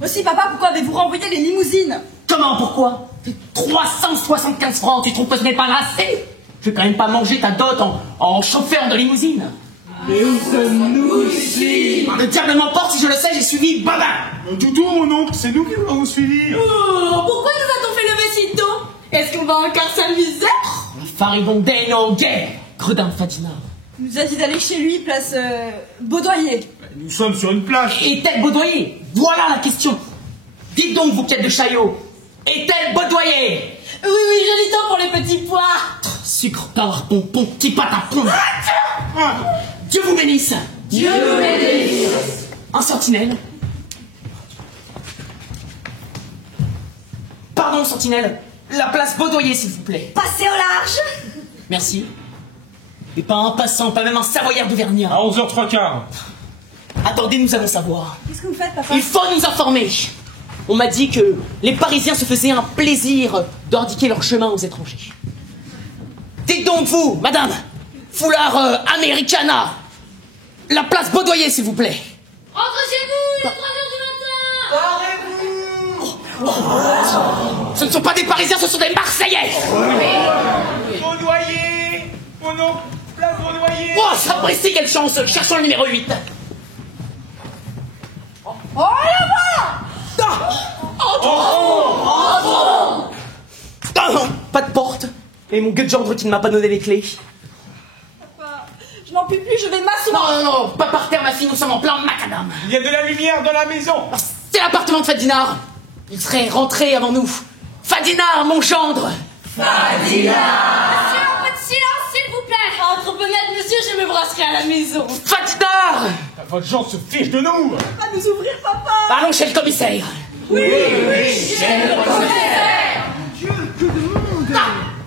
Aussi, papa, pourquoi avez-vous renvoyé les limousines? Comment, pourquoi? 375 francs, tu trouves que ce n'est pas assez? Je vais quand même pas manger ta dot en chauffeur de limousine. Mais où sommes-nous ici? Le diable m'emporte, si je le sais, j'ai suivi Babin. Du tout, mon oncle, c'est nous qui l'avons suivi. Oh, pourquoi nous a-t-on fait lever si tôt? Est-ce qu'on va encore s'amuser? Faribondé, non guère. Gredin Fadina. Il nous a dit d'aller chez lui, place Baudoyer. Nous sommes sur une plage. Est-elle Baudoyer? Voilà la question. Dites donc, vous quêtes de Chaillot. Est-elle Baudoyer? Oui, oui, joli temps pour les petits pois. Sucre, power, pompon, petit pâte à plomb. Dieu vous bénisse. Dieu vous bénisse. Un sentinelle. Pardon, sentinelle. La place Baudoyer, s'il vous plaît. Passez au large. Merci. Et pas un passant, pas même un savoyard d'Auvergnat. À 11h03. Attendez, nous allons savoir. Qu'est-ce que vous faites, papa? Il faut nous informer. On m'a dit que les Parisiens se faisaient un plaisir d'indiquer leur chemin aux étrangers. Dites donc, vous, madame, foulard Americana, la place Baudoyer, s'il vous plaît. Rentrez chez vous, il est 3h du matin. Ce ne sont pas des Parisiens, ce sont des Marseillais. Baudoyer. Mon oncle, place Baudoyer. Oh, sapristi, quelle chance. Cherchons le numéro 8. Oh, là-bas! Ah non, pas de porte. Et mon gueux de gendre qui ne m'a pas donné les clés. Papa, je n'en puis plus, je vais m'asseoir. Non, non, non, pas par terre, ma fille, nous sommes en plein macadam. Il y a de la lumière dans la maison. C'est l'appartement de Fadinar. Il serait rentré avant nous. Fadinar, mon gendre. Monsieur, un peu de silence, s'il vous plaît. Entre fenêtres, monsieur, je me brasserai à la maison. Fadinar. Votre gens se fiche de nous. À nous ouvrir, papa. Allons chez le commissaire.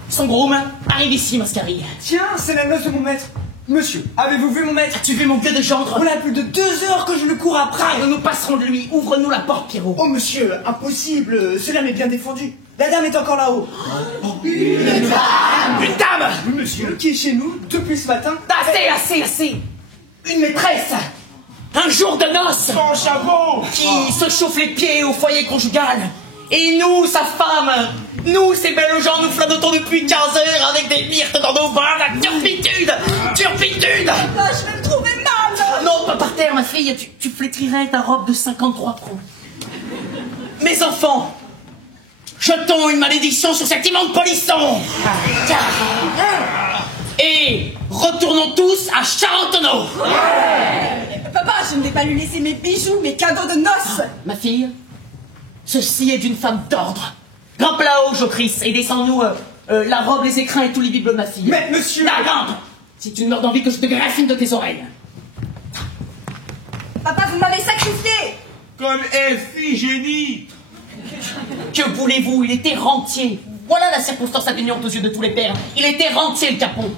Son groom arrive ici, Mascari. Tiens, c'est la noce de mon maître. Monsieur, avez-vous vu mon maître? As-tu vu mon gueux de gendre? Voilà plus de 2 heures que je le cours après. Nous passerons de lui. Ouvre-nous la porte, Pierrot. Oh monsieur, impossible, cela m'est bien défendu. La dame est encore là-haut. Une dame! Monsieur, qui est chez nous depuis ce matin. Assez! Une maîtresse! Un jour de noces! Son chapeau! Qui se chauffe les pieds au foyer conjugal. Et nous, sa femme, nous, ces belles gens, nous flottons depuis 15 heures avec des myrtes dans nos bras, la turpitude! Ah, je vais me trouver mal. Non, pas par terre, ma fille, tu flétrirais ta robe de 53 pros. Mes enfants, jetons une malédiction sur cet immonde polisson. Et retournons tous à Charentonneau. Papa, je ne vais pas lui laisser mes bijoux, mes cadeaux de noces. Ma fille, ceci est d'une femme d'ordre. Grimpe là-haut, Jocrisse, et descends-nous la robe, les écrins et tous les bibelots de ma fille. Mais monsieur... Là, grimpe! Si tu ne meurs d'envie que je te graffine de tes oreilles. Papa, vous m'avez sacrifié. Comme Iphigénie! Que voulez-vous? Il était rentier. Voilà la circonstance atténuante aux yeux de tous les pères. Il était rentier, le capot.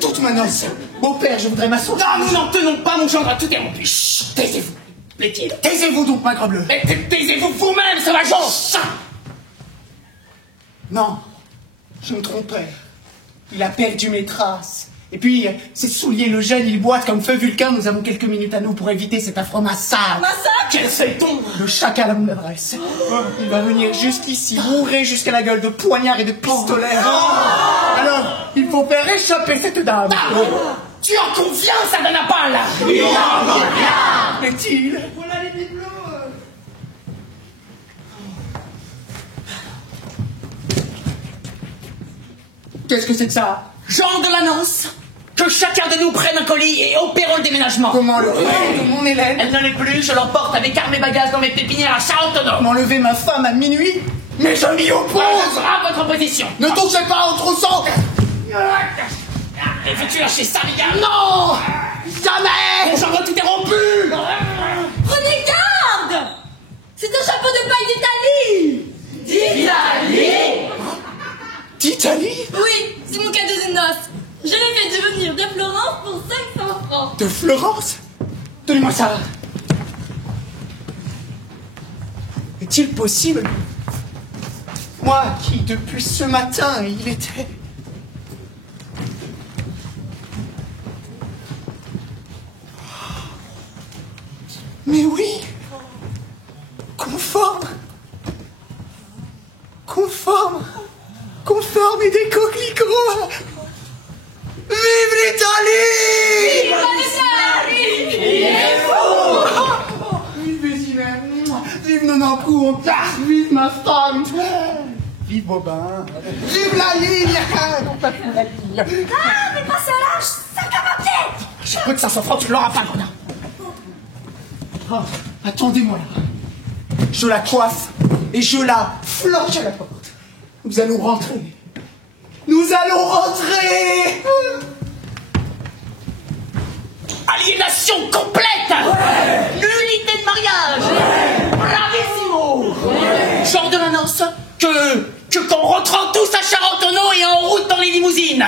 Toute ma noce. Beau-père, je voudrais m'asseoir. Non, nous n'en tenons pas, mon gendre, tout est rompu. Chut, taisez-vous, plaît-il. Taisez-vous donc, ma grobleuse. Mais taisez-vous vous-même, sauvageon. Non, je me trompais. Il a perdu mes traces. Et puis, ses souliers le gèlent, il boite comme feu Vulcain. Nous avons quelques minutes à nous pour éviter cet affreux massacre. Massacre? Quel sait-on? Le chacal à mon adresse. Il va venir jusqu'ici, bourré jusqu'à la gueule de poignards et de pistolets. Alors, il faut faire échapper cette dame. Tu en conviens, ça donne à pas, là. Est-il? Voilà les bibelots. Qu'est-ce que c'est que ça? Jean de la noce, que chacun de nous prenne un colis et opérons le déménagement. Comment le de mon Hélène? Elle ne l'est plus, je l'emporte avec armes et bagages dans mes pépinières à Charentonneau. M'enlever ma femme à minuit? Mais je m'y oppose! À votre position. Ne touchez pas au trousseau! Et veux-tu lâcher ça, les gars? Non! Jamais! J'en ai tout est rompu! Prenez garde! C'est un chapeau de paille d'Italie! D'Italie? Oui, c'est mon cadeau de noces. Je l'ai fait devenir de Florence pour 500 francs. De Florence? Donnez-moi ça! Est-il possible? Moi qui, depuis ce matin, il était... Mais oui! Conforme et des coquelicots! Vive l'Italie! Vive Vésinel! Vive Nonancourt! Vive ma femme! Vive Bobin! Vive la ligne! Ah, mais pas cela, sac à papier! Je veux que ça soit franc, tu l'auras pas, Gredin! Oh, attendez-moi là! Je la coiffe et je la flanche à la porte. Nous allons rentrer. Nous allons rentrer! Aliénation complète! Nullité de mariage! Bravissimo! Jean de la noce, que qu'on rentre tous à Charentonneau et en route dans les limousines!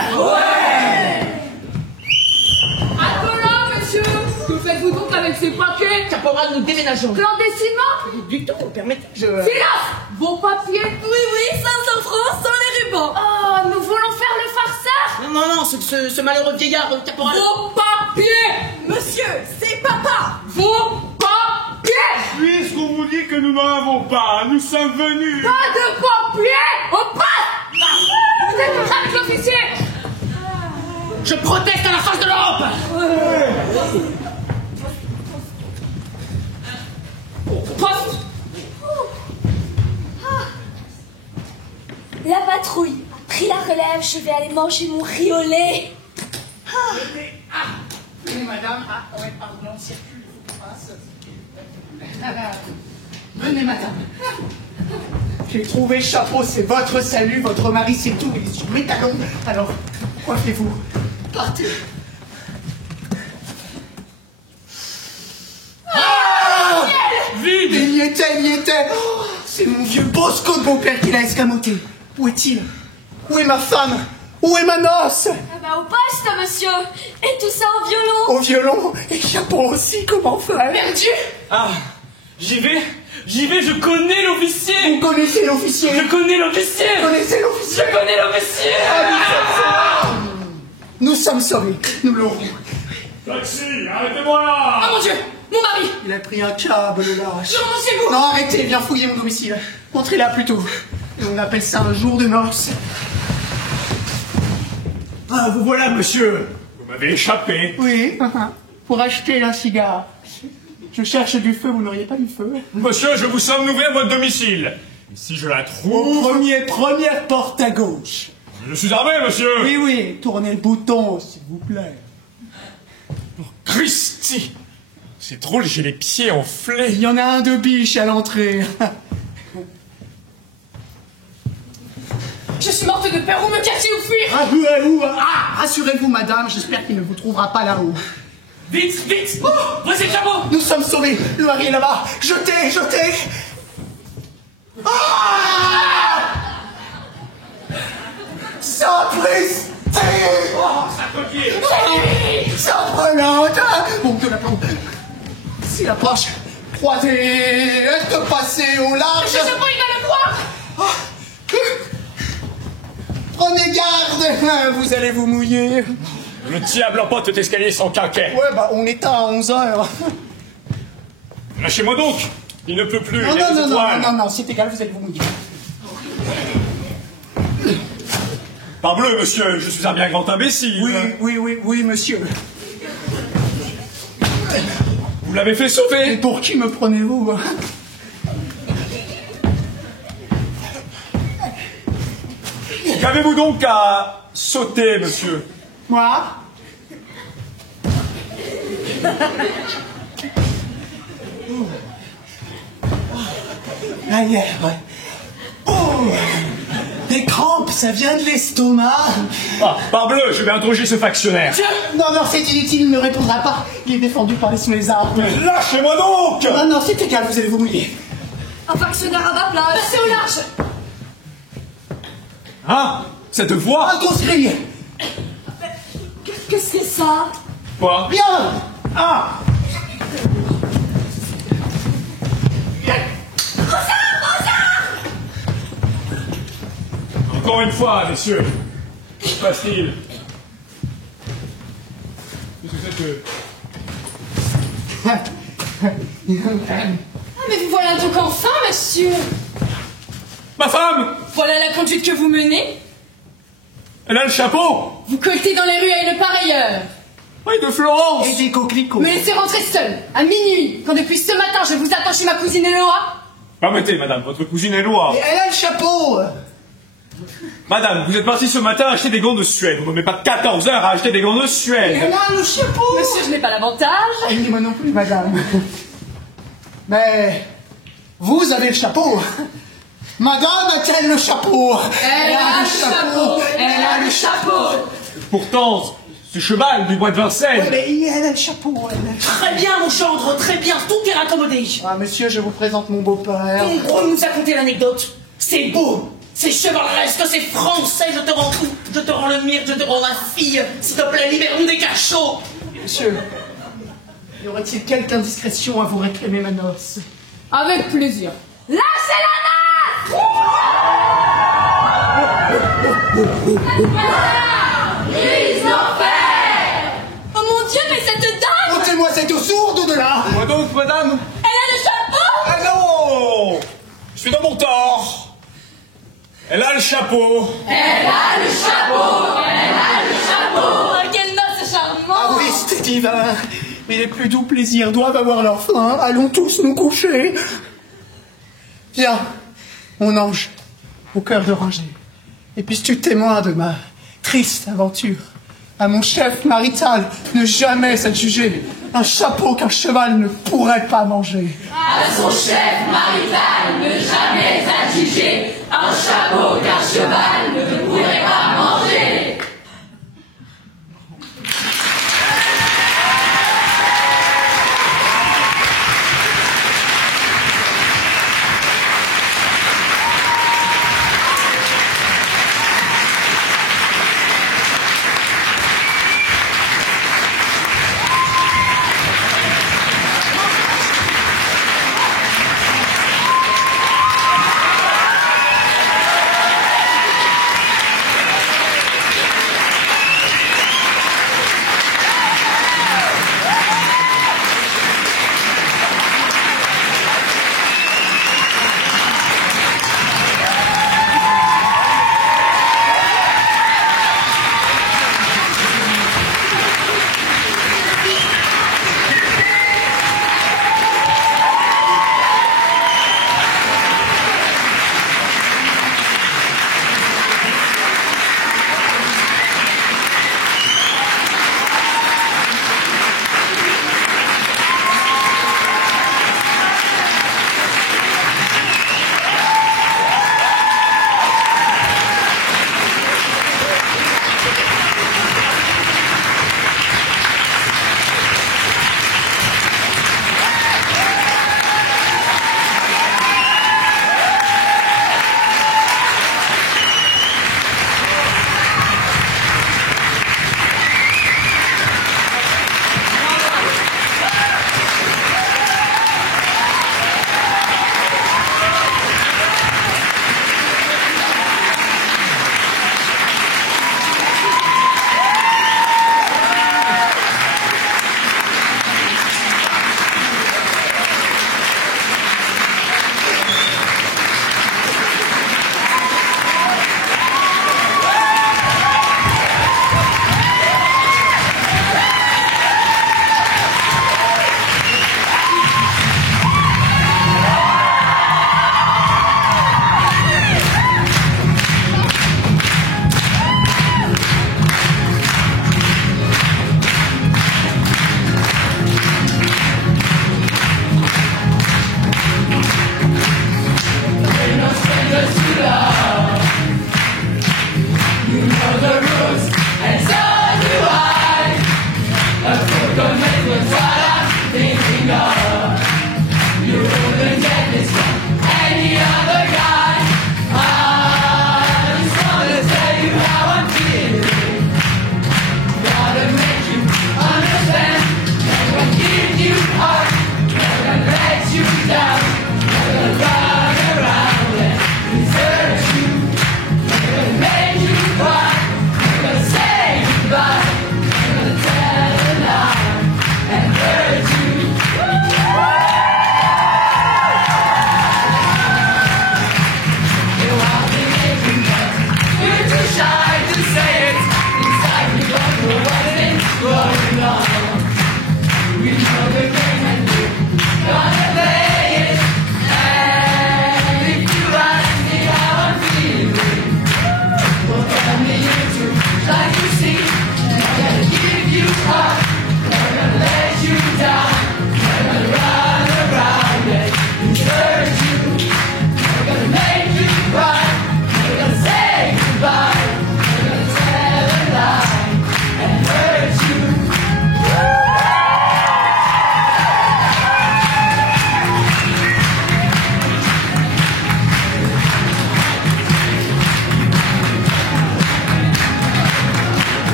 Apollo, monsieur! Que faites-vous donc avec ces papiers? Caporal, nous déménageons. Clandestinement? Du tout, permettez-je... Silence! Vos papiers? Oui, 500 francs sans les rubans. Oh, nous voulons faire le farceur! Non, ce malheureux vieillard, caporal... Vos papiers! Monsieur, c'est papa. Vos papiers! Puisqu'on vous dit que nous n'en avons pas, nous sommes venus. Pas de papiers! Au pas! Vous êtes avec l'officier! Je proteste à la face de l'Europe! Poste! La patrouille a pris la relève, je vais aller manger mon riz au lait. Venez, madame. Ah, ouais, pardon, circule, il faut qu'on passe. Venez, madame. J'ai trouvé chapeau, c'est votre salut, votre mari, c'est tout, il est sur mes talons. Alors, coiffez-vous. Partez. Ah! Vide! Il y était. Oh, c'est mon vieux Bosco de beau-père qui l'a escamoté. Où est-il? Où est ma femme? Où est ma noce? Ah bah au poste, monsieur. Et tout ça au violon. Au violon et chapeau aussi, comment faire? Perdu. Ah, j'y vais, je connais l'officier. Vous connaissez l'officier? Je connais l'officier. Vous connaissez l'officier? Je connais l'officier. Nous sommes sauvés, nous l'aurons. Taxi, arrêtez-moi là! Oh mon Dieu, mon mari. Il a pris un câble, le lâche. Je rentre chez vous. Non, arrêtez, viens fouiller mon domicile. Entrez là plutôt. Et on appelle ça un jour de noces. Ah, vous voilà, monsieur! Vous m'avez échappé! Oui, pour acheter un cigare. Je cherche du feu, vous n'auriez pas du feu? Monsieur, je vous somme ouvrir votre domicile! Et si je la trouve... Première porte à gauche. Je suis armé, monsieur! Oui, oui, tournez le bouton, s'il vous plaît. Christy! C'est drôle, j'ai les pieds enflés. Il y en a un de biche à l'entrée. Je suis morte de peur. Où me cacher ou fuir? Rassurez-vous, madame, j'espère qu'il ne vous trouvera pas là-haut. Vite, vite. Voici le chapeau. Nous sommes sauvés. Le mari est là-bas. Jetez, jetez. Sapristi! Surprenante! Bon, de la plombe. S'il approche, croisez, de passer au large. Je sais pas, il va le voir. Prenez garde, vous allez vous mouiller. Le diable emporte cet escalier sans quinquet. Ouais, bah on est à 11h. Lâchez-moi donc! Il ne peut plus, Non, il y a des étoiles. non, c'est égal, vous allez vous mouiller. Parbleu, monsieur, je suis un bien grand imbécile. Oui, monsieur. Vous l'avez fait Et sauver. pour qui me prenez-vous? Qu'avez-vous donc à sauter, monsieur? Moi? Ailleurs. Oh, des crampes, ça vient de l'estomac. Ah, parbleu, je vais interroger ce factionnaire. Non, c'est inutile, il ne répondra pas. Il est défendu par les arbres. Lâchez-moi donc! Non, c'est égal, vous allez vous mouiller. Un factionnaire à ma place. Passez au large. Ah, cette voix? Un conscrit. Qu'est-ce que c'est ça? Quoi? Bien. Ah! Encore une fois, messieurs. Que se passe-t-il? Qu'est-ce que c'est que... Ah, mais vous voilà donc enfin, monsieur. Ma femme! Voilà la conduite que vous menez. Elle a le chapeau! Vous coltez dans les rues à une pareille heure. Oui, de Florence! Et des coquelicots. Me laissez rentrer seule, à minuit, quand depuis ce matin je vous attends chez ma cousine Eloa. Permettez, madame, votre cousine Éloi. Et elle a le chapeau. Madame, vous êtes partie ce matin acheter des gants de Suède. Vous ne mettez pas 14 heures à acheter des gants de Suède. Elle a le chapeau. Monsieur, je n'ai pas l'avantage. Et moi non plus, madame. Mais vous avez le chapeau. Madame a-t-elle le chapeau? Elle a le chapeau. Elle a le chapeau. Pourtant, ce cheval du bois de Vincennes. Ouais, mais elle a le chapeau. Très bien, mon gendre, très bien, tout est raccommodé. Ah, monsieur, je vous présente mon beau-père. Ton gros nous a conté l'anecdote. C'est beau, c'est chevaleresque, c'est français, je te rends tout. Je te rends le myrte, je te rends la fille. S'il te plaît, libère-nous des cachots. Monsieur, y aurait-il quelque indiscrétion à vous réclamer ma noce? Avec plaisir. Là, c'est la nasse. Prise d'enfer. Oh mon Dieu, mais cette dame. Ôtez-moi cette eau sourde de là. Moi donc, madame? Elle a le chapeau. Ah non! Je suis dans mon tort. Elle a le chapeau. Elle a le chapeau. Elle a le chapeau. Oh, quelle noce charmante. Oui, c'était divin. Mais les plus doux plaisirs doivent avoir leur fin. Allons tous nous coucher. Viens, mon ange, au cœur d'oranger. Et puisses-tu témoin de ma triste aventure. À mon chef marital, ne jamais adjuger un chapeau qu'un cheval ne pourrait pas manger. À son chef marital, ne jamais adjuger un chapeau qu'un cheval ne pourrait pas